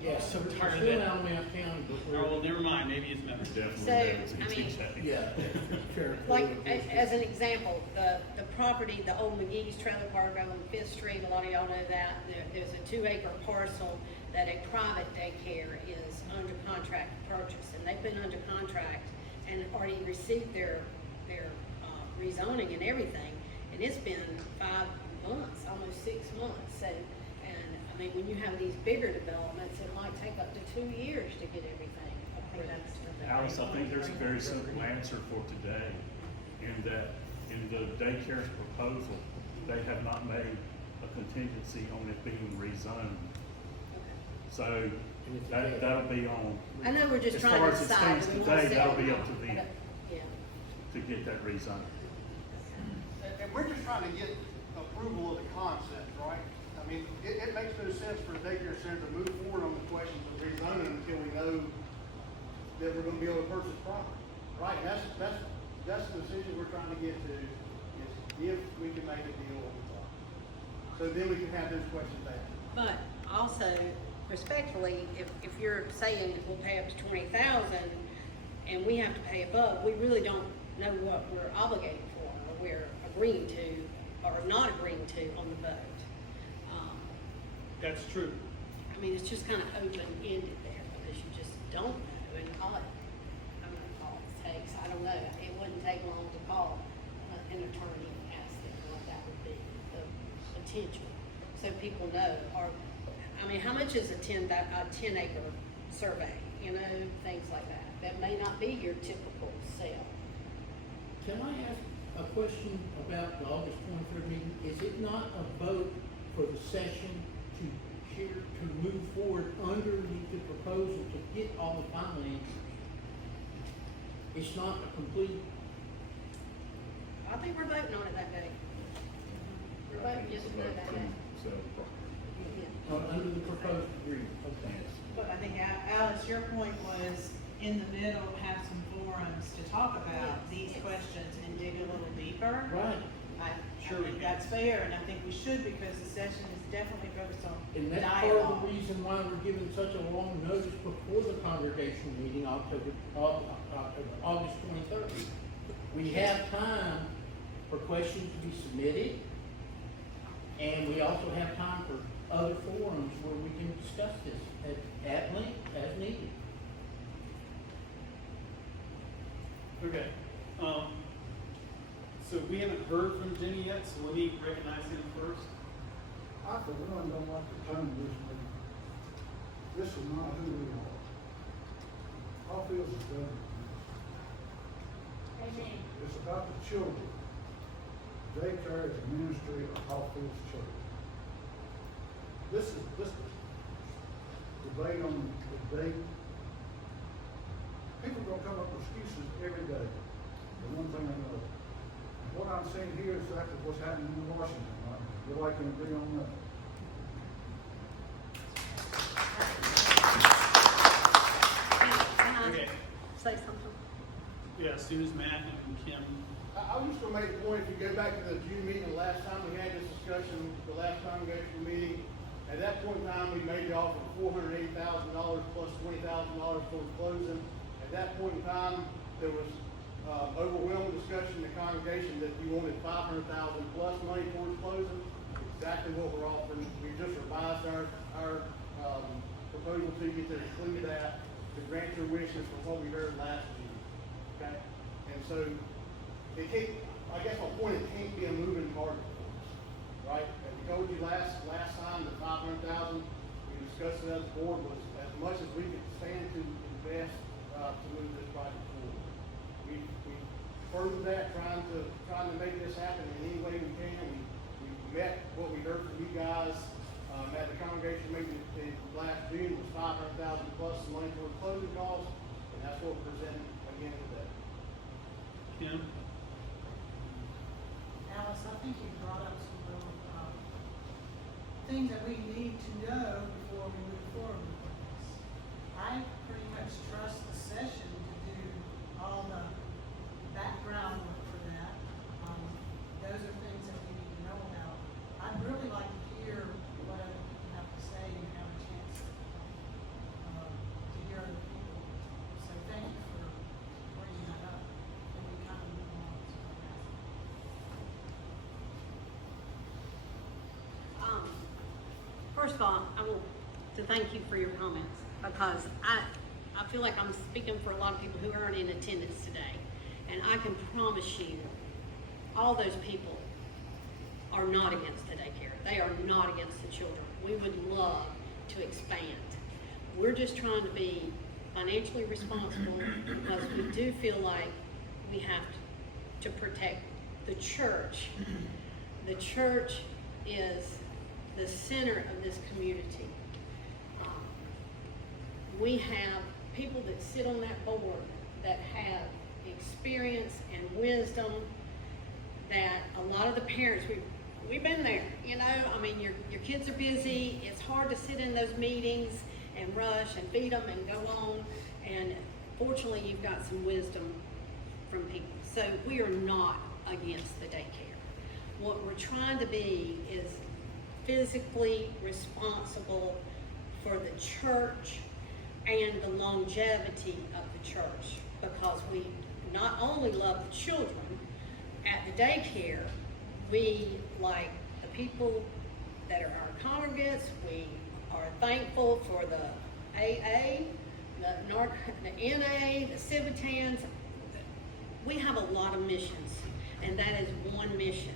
Yeah, So we're tired of still that. Alamance County, but Oh, well, never mind, maybe it's You're members. definitely So, in Evans, I mean, ETJ. yeah. Fair. Like, as an example, the property, the old McGee's trailer park on 5th Street, a lot of y'all know that. There's a 2-acre parcel that a private daycare is under contract to purchase. And they've been under contract and already received their rezoning and everything. And it's been 5 months, almost 6 months. So, when you have these bigger developments, it might take up to 2 years to get everything approved. Alice, I think there's a very simple answer for today, in that in the daycare's proposal, they have not made a contingency on it being rezoned. So that'll be on. I know we're just as trying far to as it decide. stands do we today, want to that'll sell be it? up to them Yeah. to get that rezoned. And we're just trying to get approval of the concept, right? I mean, it makes no sense for a daycare center to move forward on the questions of rezoning until we know that we're gonna be able to purchase property, right? That's the decision we're trying to get to, is if we can make a deal on the property. So then we can have those questions answered. But also, respectfully, if you're saying we'll pay up to 20,000 and we have to pay above, we really don't know what we're obligated for, or we're agreeing to, or not agreeing to on the vote. That's true. It's just kind of open-ended there, because you just don't know, and all it takes, I don't know, it wouldn't take long to call an attorney and ask them what that would be, the potential, so people know, or, how much is a 10-acre survey, things like that. That may not be your typical sale. Can I ask a question about the August 23rd meeting? Is it not a vote for the session to move forward underneath the proposal to get all the final answers? It's not a complete. I think we're voting on it that day. We're voting just to know that day. So, Under the proposed agreement, okay. But I think, Alice, your point was in the middle, have some forums to talk about these questions and dig a little deeper. Right. I think that's fair, and I think we should, because the session is definitely focused on And that's part of the reason why we're giving such a long notice before the congregational meeting, August 23rd. We have time for questions to be submitted, and we also have time for other forums where we can discuss this at length as needed. Okay. So we haven't heard from Jenny yet, so let me recognize him first. I, for one, don't like the tone of this meeting. This is not who we are. Hawfields is done. Amen. It's about the children. Daycare is a ministry of Hawfields Church. This debate on the date. People are gonna come up with excuses every day. The one thing I know. What I'm seeing here is exactly what's happening in Washington right now. Everybody can agree on that. Can I Okay. say something? Yeah, as soon as Matt and Kim. I was just gonna make a point, if you go back to the June meeting, the last time we had this discussion, the last congregational meeting, at that point in time, we made the offer of $480,000 plus $20,000 towards closing. At that point in time, there was overwhelming discussion in the congregation that we wanted $500,000 plus money towards closing. Exactly what we're offering. We just revised our proposal to you to include that, to grant your wishes from what we heard last June. Okay? And so, it can't, I guess my point, it can't be a moving target for us, right? As we told you last time, the $500,000 we discussed it as a board was as much as we could stand to invest to move this project forward. We furthered that, trying to make this happen in any way we can. We met what we heard from you guys at the congregation meeting in last June was $500,000 plus some money toward closing costs, and that's what we're presenting again today. Kim? Alice, I think you brought up some real, things that we need to know before we move forward with this. I pretty much trust the session to do all the background work for that. Those are things that we need to know about. I'd really like to hear what other people have to say and have a chance to hear other people. So thank you for bringing that up. And we kind of move on to the next. First of all, I want to thank you for your comments, because I feel like I'm speaking for a lot of people who aren't in attendance today. And I can promise you, all those people are not against the daycare. They are not against the children. We would love to expand. We're just trying to be financially responsible, because we do feel like we have to protect the church. The church is the center of this community. We have people that sit on that board that have experience and wisdom that a lot of the parents, we've been there, you know. I mean, your kids are busy. It's hard to sit in those meetings and rush and feed them and go on. And fortunately, you've got some wisdom from people. So we are not against the daycare. What we're trying to be is physically responsible for the church and the longevity of the church, because we not only love the children at the daycare, we like the people that are our congregants. We are thankful for the AA, the NA, the Civitans. We have a lot of missions, and that is one mission.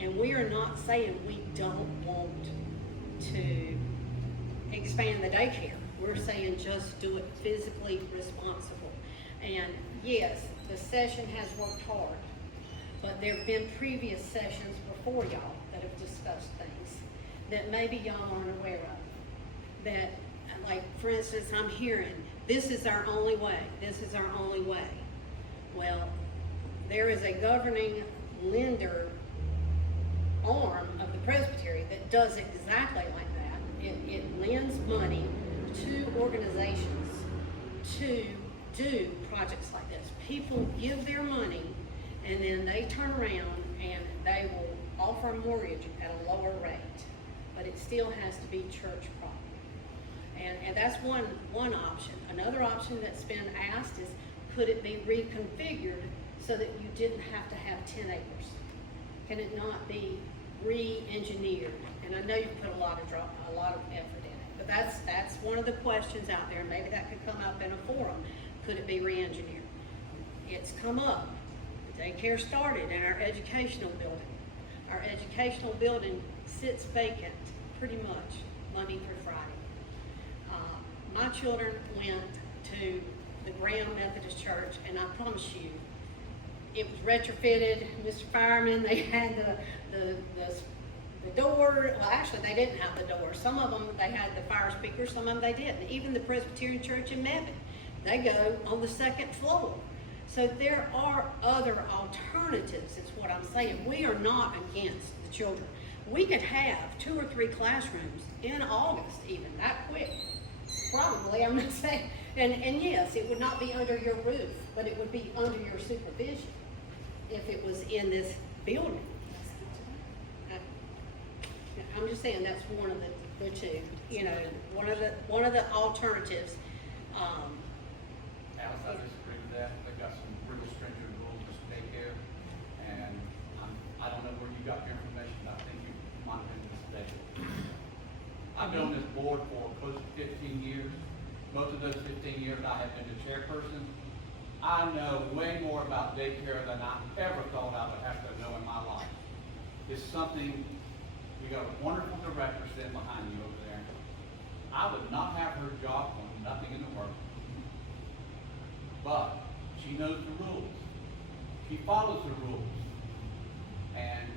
And we are not saying we don't want to expand the daycare. We're saying just do it physically responsible. And yes, the session has worked hard, but there have been previous sessions before y'all that have discussed things that maybe y'all aren't aware of. That, like, for instance, I'm hearing, this is our only way, this is our only way. Well, there is a governing lender arm of the Presbyterian that does exactly like that. It lends money to organizations to do projects like this. People give their money, and then they turn around and they will offer a mortgage at a lower rate, but it still has to be church property. And that's one option. Another option that's been asked is, could it be reconfigured so that you didn't have to have 10 acres? Can it not be re-engineered? And I know you put a lot of effort in it, but that's one of the questions out there. Maybe that could come up in a forum. Could it be re-engineered? It's come up. Daycare started in our educational building. Our educational building sits vacant pretty much Monday through Friday. My children went to the Graham Methodist Church, and I promise you, it was retrofitted. Mr. Fireman, they had the door. Well, actually, they didn't have the door. Some of them, they had the fire speakers. Some of them, they didn't. Even the Presbyterian Church in Mebane, they go on the second floor. So there are other alternatives, is what I'm saying. We are not against the children. We could have 2 or 3 classrooms in August, even that quick. Probably, I'm not saying. And yes, it would not be under your roof, but it would be under your supervision if it was in this building. I'm just saying that's one of the two. You know, one of the alternatives. Alice, I disagree with that. They've got some really stringent rules for daycare, and I don't know where you got your information, but I think you might have been mistaken. I've been on this board for close to 15 years. Most of those 15 years I have been the chairperson. I know way more about daycare than I ever thought I would have to know in my life. It's something, you got a wonderful director sitting behind you over there. I would not have her job for nothing in the world. But she knows the rules. She follows the rules. And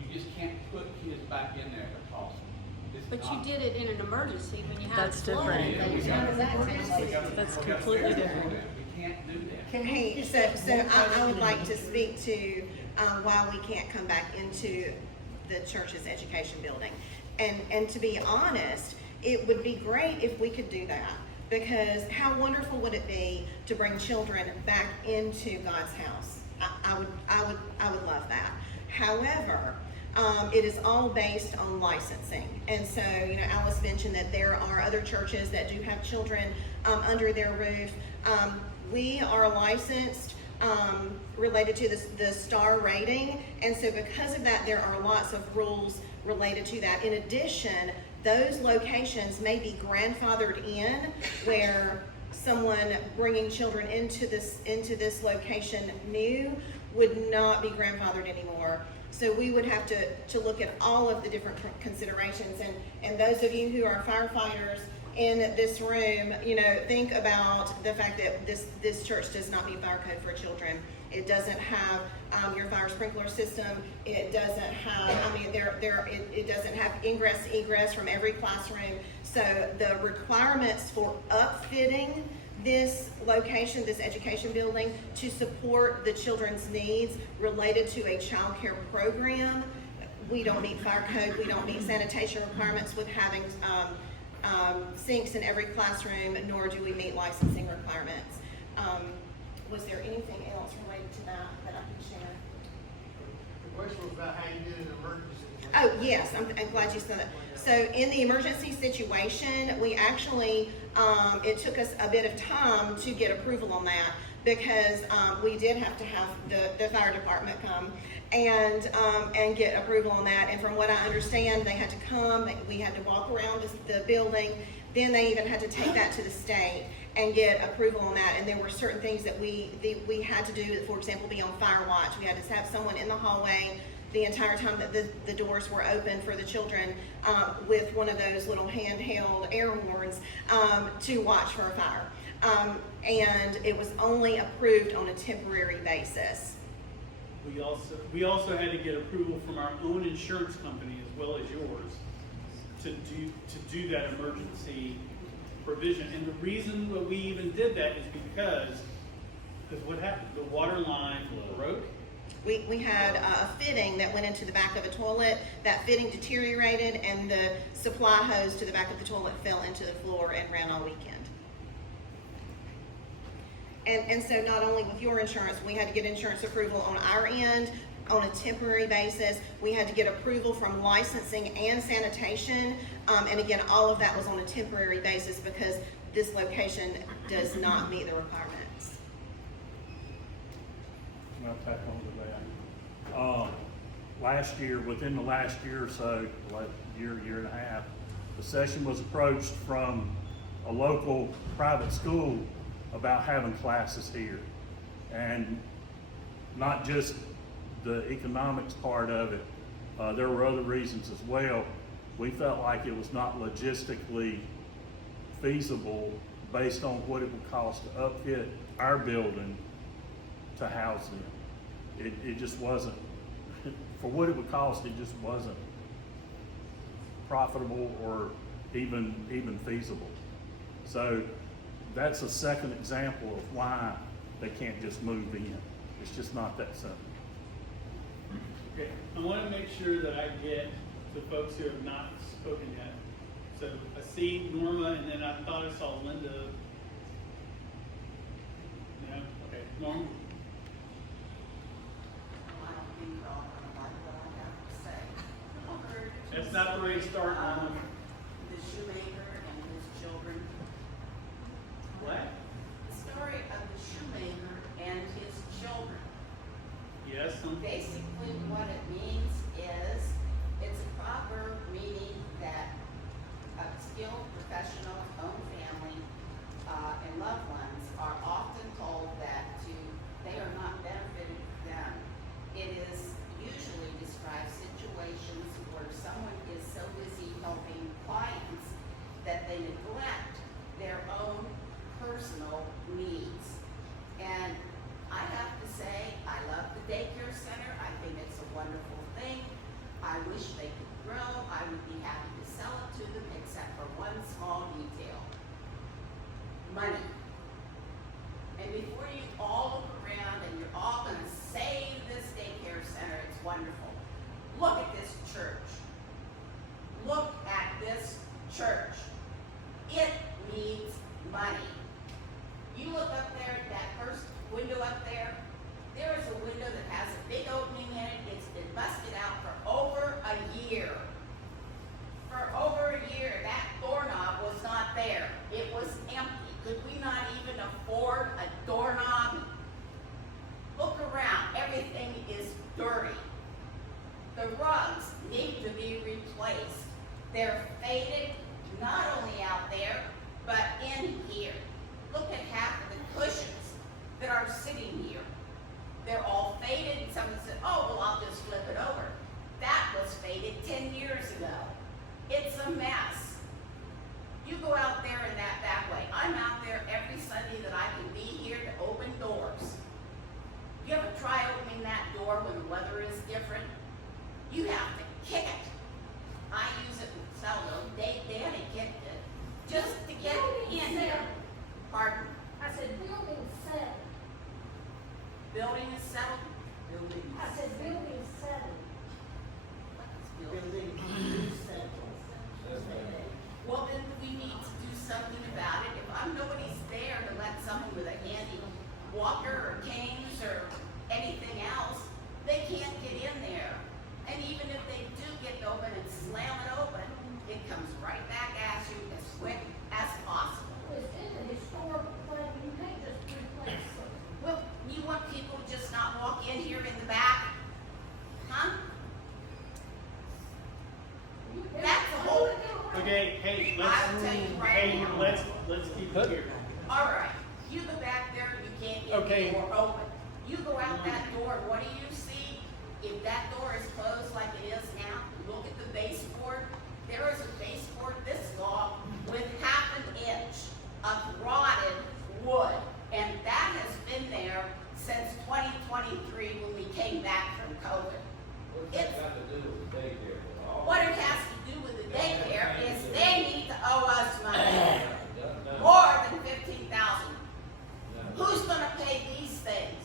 you just can't put kids back in there because it's But not. you did it in an emergency when you had That's a flood. different. How does that sound? That's completely different. We can't do that. Hey, so I would like to speak to why we can't come back into the church's education building. And to be honest, it would be great if we could do that, because how wonderful would it be to bring children back into God's house? I would love that. However, it is all based on licensing. And so, you know, Alice mentioned that there are other churches that do have children under their roof. We are licensed related to the star rating. And so because of that, there are lots of rules related to that. In addition, those locations may be grandfathered in, where someone bringing children into this location new would not be grandfathered anymore. So we would have to look at all of the different considerations. And those of you who are firefighters in this room, you know, think about the fact that this church does not meet fire code for children. It doesn't have your fire sprinkler system. It doesn't have, it doesn't have ingress, egress from every classroom. So the requirements for upfitting this location, this education building, to support the children's needs related to a child care program, we don't meet fire code. We don't meet sanitation requirements with having sinks in every classroom, nor do we meet licensing requirements. Was there anything else related to that I can share? The question was about how you did an emergency. Oh, yes, I'm glad you said that. So in the emergency situation, we actually, it took us a bit of time to get approval on that, because we did have to have the fire department come and get approval on that. And from what I understand, they had to come, we had to walk around the building, then they even had to take that to the state and get approval on that. And there were certain things that we had to do, for example, be on fire watch. We had to have someone in the hallway the entire time that the doors were open for the children, with one of those little handheld air horns to watch for a fire. And it was only approved on a temporary basis. We also had to get approval from our own insurance company as well as yours to do that emergency provision. And the reason that we even did that is because what happened? The water line broke. We had a fitting that went into the back of a toilet. That fitting deteriorated, and the supply hose to the back of the toilet fell into the floor and ran all weekend. And so not only with your insurance, we had to get insurance approval on our end on a temporary basis. We had to get approval from licensing and sanitation. And again, all of that was on a temporary basis because this location does not meet the requirements. I'll tack on to that. Last year, within the last year or so, year and a half, the session was approached from a local private school about having classes here. And not just the economics part of it, there were other reasons as well. We felt like it was not logistically feasible based on what it would cost to upfit our building to house them. It just wasn't, for what it would cost, it just wasn't profitable or even feasible. So that's a second example of why they can't just move in. It's just not that simple. Okay, I want to make sure that I get to folks who have not spoken yet. So I see Norma, and then I thought I saw Linda. No? Okay, Norma. I don't think you're all gonna like what I have to say. That's not the way to start, Norma. The shoemaker and his children. What? The story of the shoemaker and his children. Yes. Basically, what it means is, it's a proverb meaning that a skilled professional, own family, and loved ones are often told that they are not benefiting them. It is usually describes situations where someone is so busy helping clients that they neglect their own personal needs. And I have to say, I love the daycare center. I think it's a wonderful thing. I wish they could grow. I would be happy to sell it to them, except for one small detail: money. And before you all look around and you're all going to save this daycare center, it's wonderful. Look at this church. Look at this church. It needs money. You look up there at that first window up there, there is a window that has a big opening in it. It's been busted out for over a year. For over a year, that doorknob was not there. It was empty. Could we not even afford a doorknob? Look around. Everything is dirty. The rugs need to be replaced. They're faded, not only out there, but in here. Look at half of the cushions that are sitting here. They're all faded. Someone said, oh, well, I'll just flip it over. That was faded 10 years ago. It's a mess. You go out there in that back way. I'm out there every Sunday that I can be here to open doors. You ever try opening that door when the weather is different? You have to kick it. I use it with Seldo. Danny kicked it just to get in there. Pardon? I said, building 7. Building is settled? I said, building 7. Building is settled. Well, then we need to do something about it. If nobody's there to let someone with a handy walker or canes or anything else, they can't get in there. And even if they do get open and slam it open, it comes right back at you as quick as possible. It's in the historical plan, you can't just replace it. Well, you want people to just not walk in here in the back? Huh? That's the whole. Okay, hey, I'll tell you right now. let's keep it here. All right, you go back there, you can't get Okay. the door open. You go out that door, what do you see? If that door is closed like it is now, look at the baseboard. There is a baseboard this long with half an inch of rotted wood. And that has been there since 2023 when we came back from COVID. What's that got to do with the daycare? What it has to do with the daycare is they need to owe us money. More than $15,000. Who's gonna pay these things?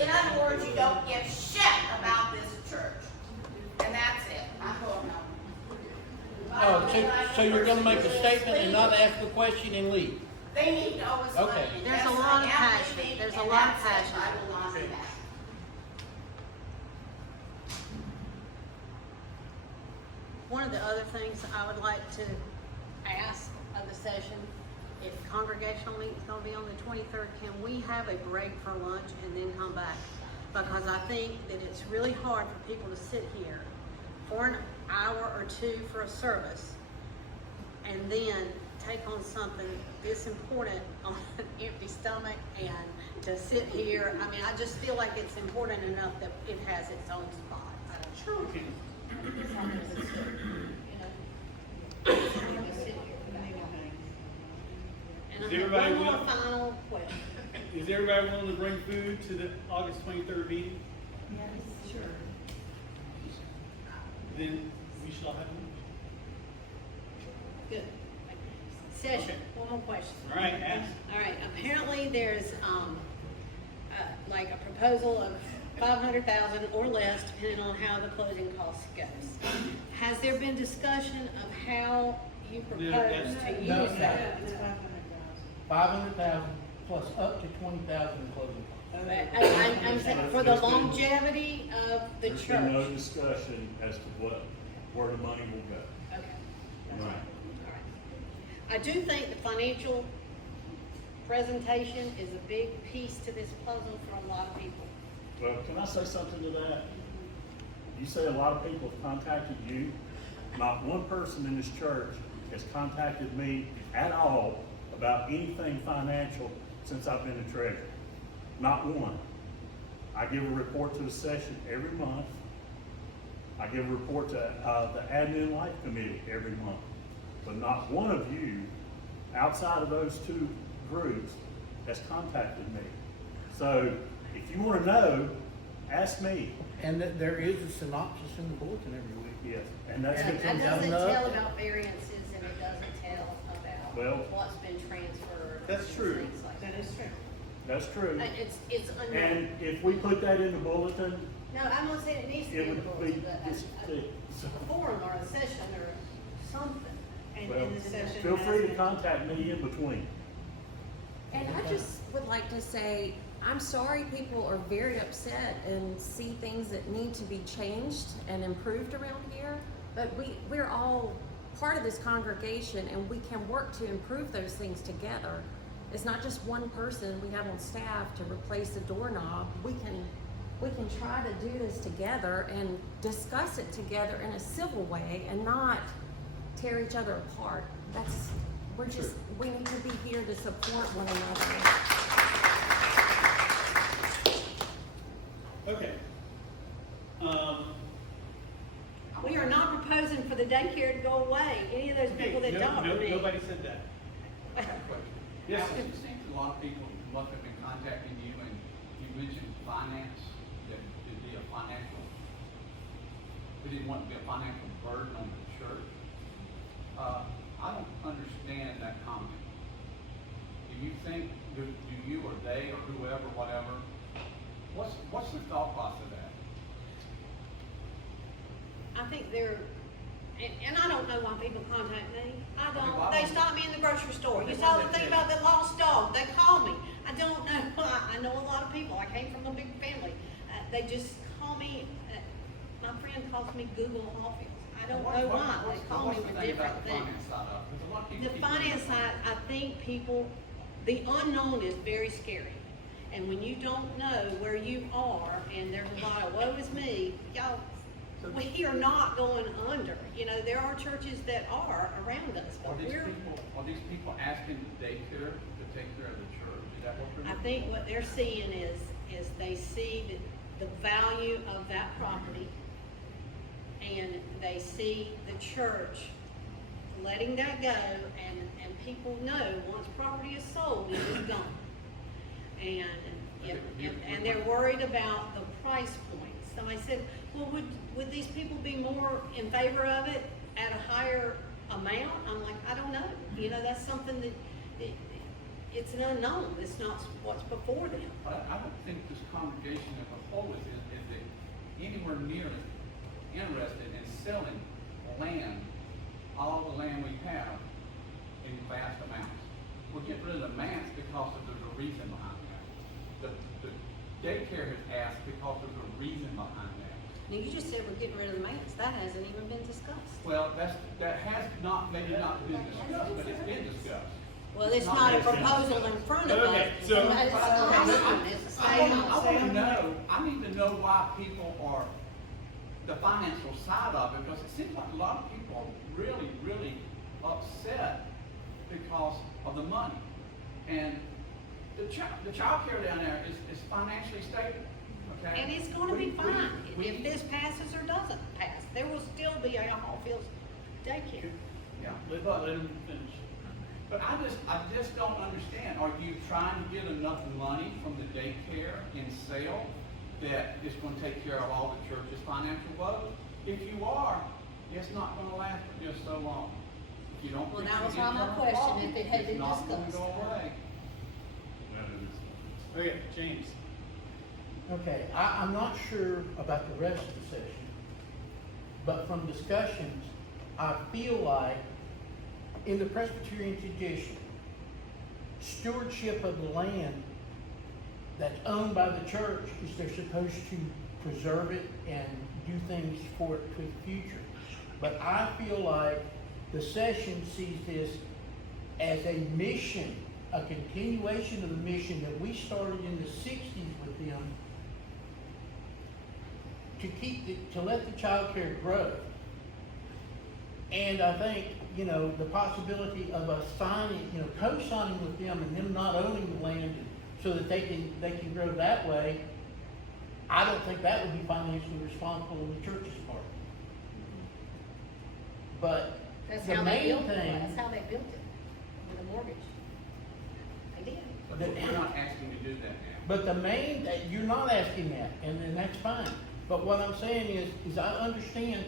In other words, you don't give shit about this church. And that's it. I'm going home. So you're gonna make a statement and not ask a question and leave? They need to owe us money. Okay. and There's yes, a lot I of am passion. leaving, There's a and lot of that's it. passion. I will not be back. One of the other things I would like to ask of the session, if congregational meeting is gonna be on the 23rd, can we have a break for lunch and then come back? Because I think that it's really hard for people to sit here for an hour or two for a service and then take on something this important on an empty stomach and to sit here. I mean, I just feel like it's important enough that it has its own spot. Sure. And Is I have everybody one more willing- final question. Is everybody willing to bring food to the August 23rd meeting? Yes, sure. Then we shall have lunch. Good. Session, Okay. one more question. All right, ask. All right, apparently there's, like a proposal of 500,000 or less, depending on how the closing cost goes. Has there been discussion of how you propose to No, use that? It's 500,000. 500,000 plus up to 20,000 in closing costs. I'm saying for the longevity of the There's been no church. discussion as to where the money will go. Okay. Right. All right. I do think the financial presentation is a big piece to this puzzle for a lot of people. Well, can I say something to that? You say a lot of people have contacted you. Not one person in this church has contacted me at all about anything financial since I've been the treasurer. Not one. I give a report to the session every month. I give a report to the Admin Life Committee every month. But not one of you, outside of those two groups, has contacted me. So if you want to know, ask me. And that there is a synopsis in the bulletin every week. Yes, and that's That been doesn't up. tell about variances and it doesn't tell about Well, what's been transferred. That's and true. things like That is true. That's true. It's unknown. And if we put that in the bulletin, No, I'm not saying it needs to be it in the would bulletin, be but this thick. So, a forum or a session or something. And well, in the session. feel free to has- contact me in between. And I just would like to say, I'm sorry people are very upset and see things that need to be changed and improved around here, but we're all part of this congregation and we can work to improve those things together. It's not just one person we have on staff to replace the doorknob. We can try to do this together and discuss it together in a civil way and not tear each other apart. We need to be here to support one another. Okay. We are not proposing for the daycare to go away. Any of those people that don't. Nobody said that. I have a question. Yes, Alex, sir. it seems a lot of people must have been contacting you, and you mentioned finance, that it'd be a financial, we didn't want to be a financial burden on the church. I don't understand that comment. Do you think, do you or they or whoever, whatever, what's the thought process of that? I think they're, and I don't know why people contact me. I Okay, don't. well, They stop me in the grocery store. Okay, You saw well, the thing then- about the lost dog. They call me. I don't know why. I know a lot of people. I came from a big family. They just call me. My friend calls me Google Hawfields. I don't know why. They call me with different things. The finance side, I think people, the unknown is very scary. And when you don't know where you are, and there's a lot of woe is me, y'all, we are not going under. You know, there are churches that are around us, but Are these people asking the daycare to take care of the church? Is that what they're? I think what they're seeing is they see the value of that property, and they see the church letting that go, and people know once property is sold, it is gone. And they're worried about the price point. Somebody said, well, would these people be more in favor of it at a higher amount? I'm like, I don't know. You know, that's something that, it's an unknown. It's not what's before them. I don't think this congregation as a whole is anywhere near interested in selling land, all the land we have, in vast amounts. We're getting rid of the manse because there's a reason behind that. The daycare has asked because there's a reason behind that. Now, you just said we're getting rid of the maintenance. That hasn't even been discussed. Well, that has not, maybe not been discussed, but it's been discussed. Well, it's not a proposal in front of us. Okay, so- I need to know why people are, the financial side of it, because it seems like a lot of people are really, really upset because of the money. And the childcare down there is financially stable, okay? And it's gonna be fine, we- if this passes or doesn't pass, there will still be a Hawfields daycare. Yeah, Let but, him finish. but I just don't understand, are you trying to get enough money from the daycare in sale that it's gonna take care of all the church's financial woes? If you are, it's not gonna last for just so long. If you don't Well, fix that the was why my internal question, problem, if it had it's been not gonna discussed. go away. Okay, James. Okay, I'm not sure about the rest of the session, but from discussions, I feel like in the Presbyterian tradition, stewardship of the land that's owned by the church is they're supposed to preserve it and do things for it for the future. But I feel like the session sees this as a mission, a continuation of the mission that we started in the 60s with them to let the child care grow. And I think, the possibility of us signing, co-signing with them and them not owning the land so that they can grow that way, I don't think that would be financially responsible on the church's part. But That's the how they main built it, thing, that's how they built it, with a mortgage. They did. But we're not asking to do that now. but the main, you're not asking that, and that's fine. But what I'm saying is I understand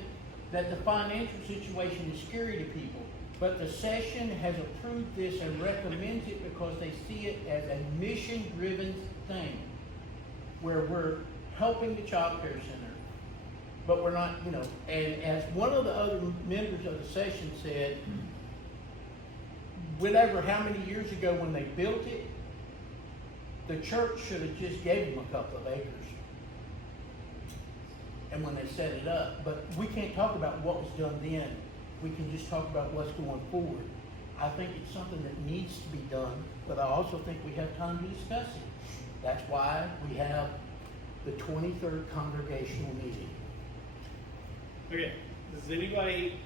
that the financial situation is scary to people, but the session has approved this and recommends it because they see it as a mission-driven thing, where we're helping the Child Care Center, but we're not, and as one of the other members of the session said, whatever, how many years ago when they built it, the church should have just gave them a couple of acres. And when they set it up, but we can't talk about what was done then. We can just talk about what's going forward. I think it's something that needs to be done, but I also think we have time to discuss it. That's why we have the 23rd Congregational Meeting. Okay, does anybody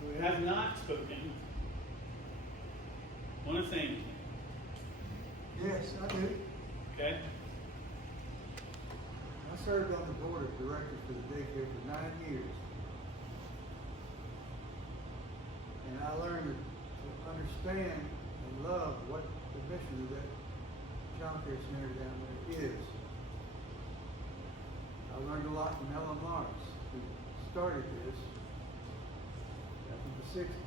who has not spoken want to say anything? Yes, I do. Okay? I served on the board of directors for the daycare for 9 years. And I learned to understand and love what the mission of that childcare center down there is. I learned a lot from Ellen Lawrence, who started this back in the 60s.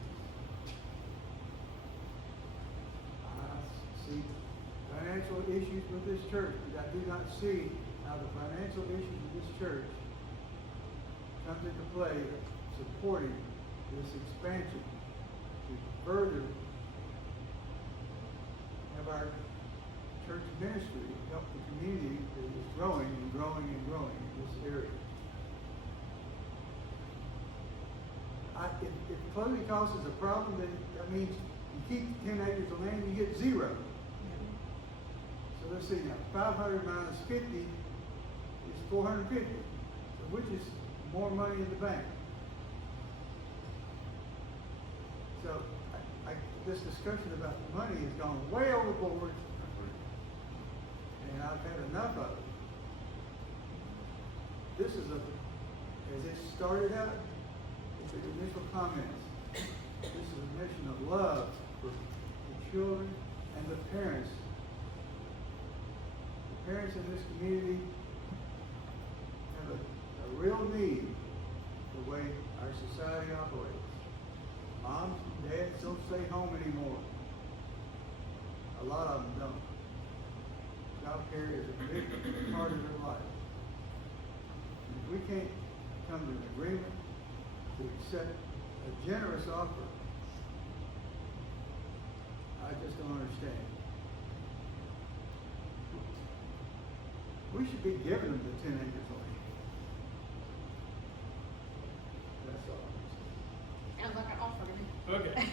I see financial issues with this church, but I do not see how the financial issues of this church comes into play supporting this expansion to further have our church ministry help the community that is growing and growing and growing in this area. If closing costs is a problem, then that means you keep 10 acres of land, you get 0. So let's see now, 500 minus 50 is 450. So which is more money in the bank? So this discussion about the money has gone way overboard, and I've had enough of it. This is as it started out, it's the initial comments. This is a mission of love for the children and the parents. The parents in this community have a real need for the way our society operates. Moms and dads don't stay home anymore. A lot of them don't. Child care is a big part of their life. And if we can't come to an agreement to accept a generous offer, I just don't understand. We should be giving them the 10 acres of land. That's all. Sounds like an offer to me. Okay.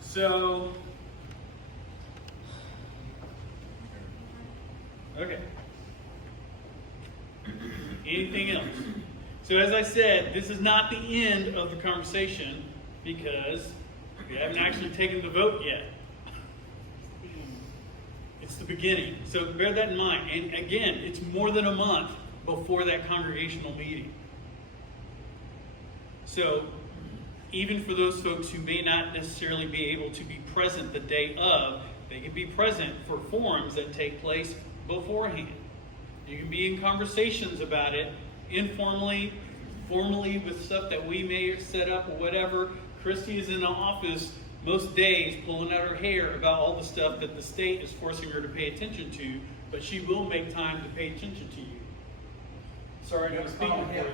So, okay. Anything else? So as I said, this is not the end of the conversation because we haven't actually taken the vote yet. beginning. So bear that in mind. And again, it's more than a month before that congregational meeting. So even for those folks who may not necessarily be able to be present the day of, they can be present for forums that take place beforehand. You can be in conversations about it informally, formally with stuff that we may have set up or whatever. Christy is in the office most days pulling out her hair about all the stuff that the state is forcing her to pay attention to, but she will make time to pay attention to you. Sorry to be speaking for you.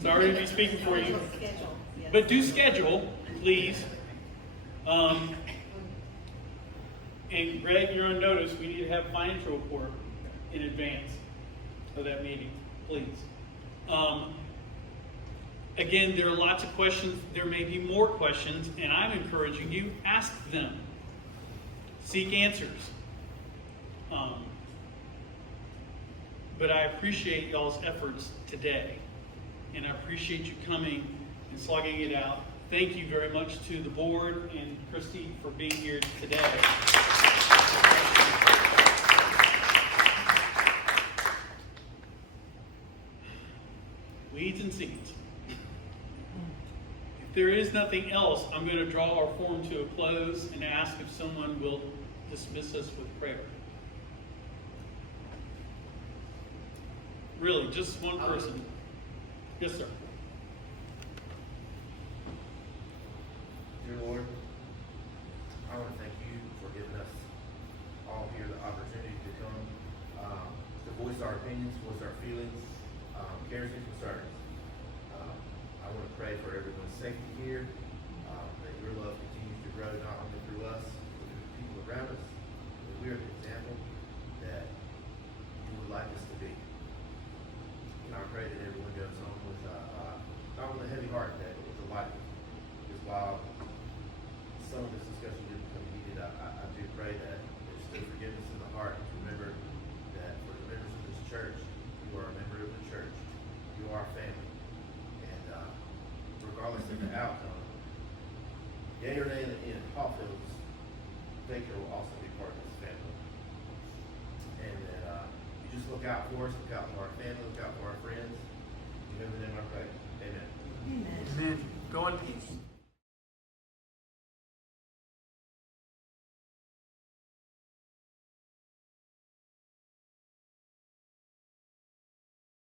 Sorry to be speaking for you. But do schedule, please. And Greg, you're on notice. We need to have a financial report in advance of that meeting, please. Again, there are lots of questions. There may be more questions, and I'm encouraging you, ask them. Seek answers. But I appreciate y'all's efforts today, and I appreciate you coming and slugging it out. Thank you very much to the board and Christy for being here today. Weeds and seeds. If there is nothing else, I'm going to draw our forum to a close and ask if someone will dismiss us with prayer. Really, just one person. Yes, sir. Dear Lord, I want to thank you for giving us all here the opportunity to come to voice our opinions, voice our feelings, cares and concerns. I want to pray for everyone's safety here, that your love continues to grow not only through us, but through the people around us, that we are the example that you would like us to be. And I pray that everyone goes home with not with a heavy heart today, but with a light. Because while some of this discussion did become heated, I do pray that there's still forgiveness in the heart. Remember that for the members of this church, you are a member of the church. You are a family. And regardless of the outcome, yea or nay in the end, Hawfields daycare will also be part of this family. And that you just look out for us, look out for our family, look out for our friends. In your name I pray.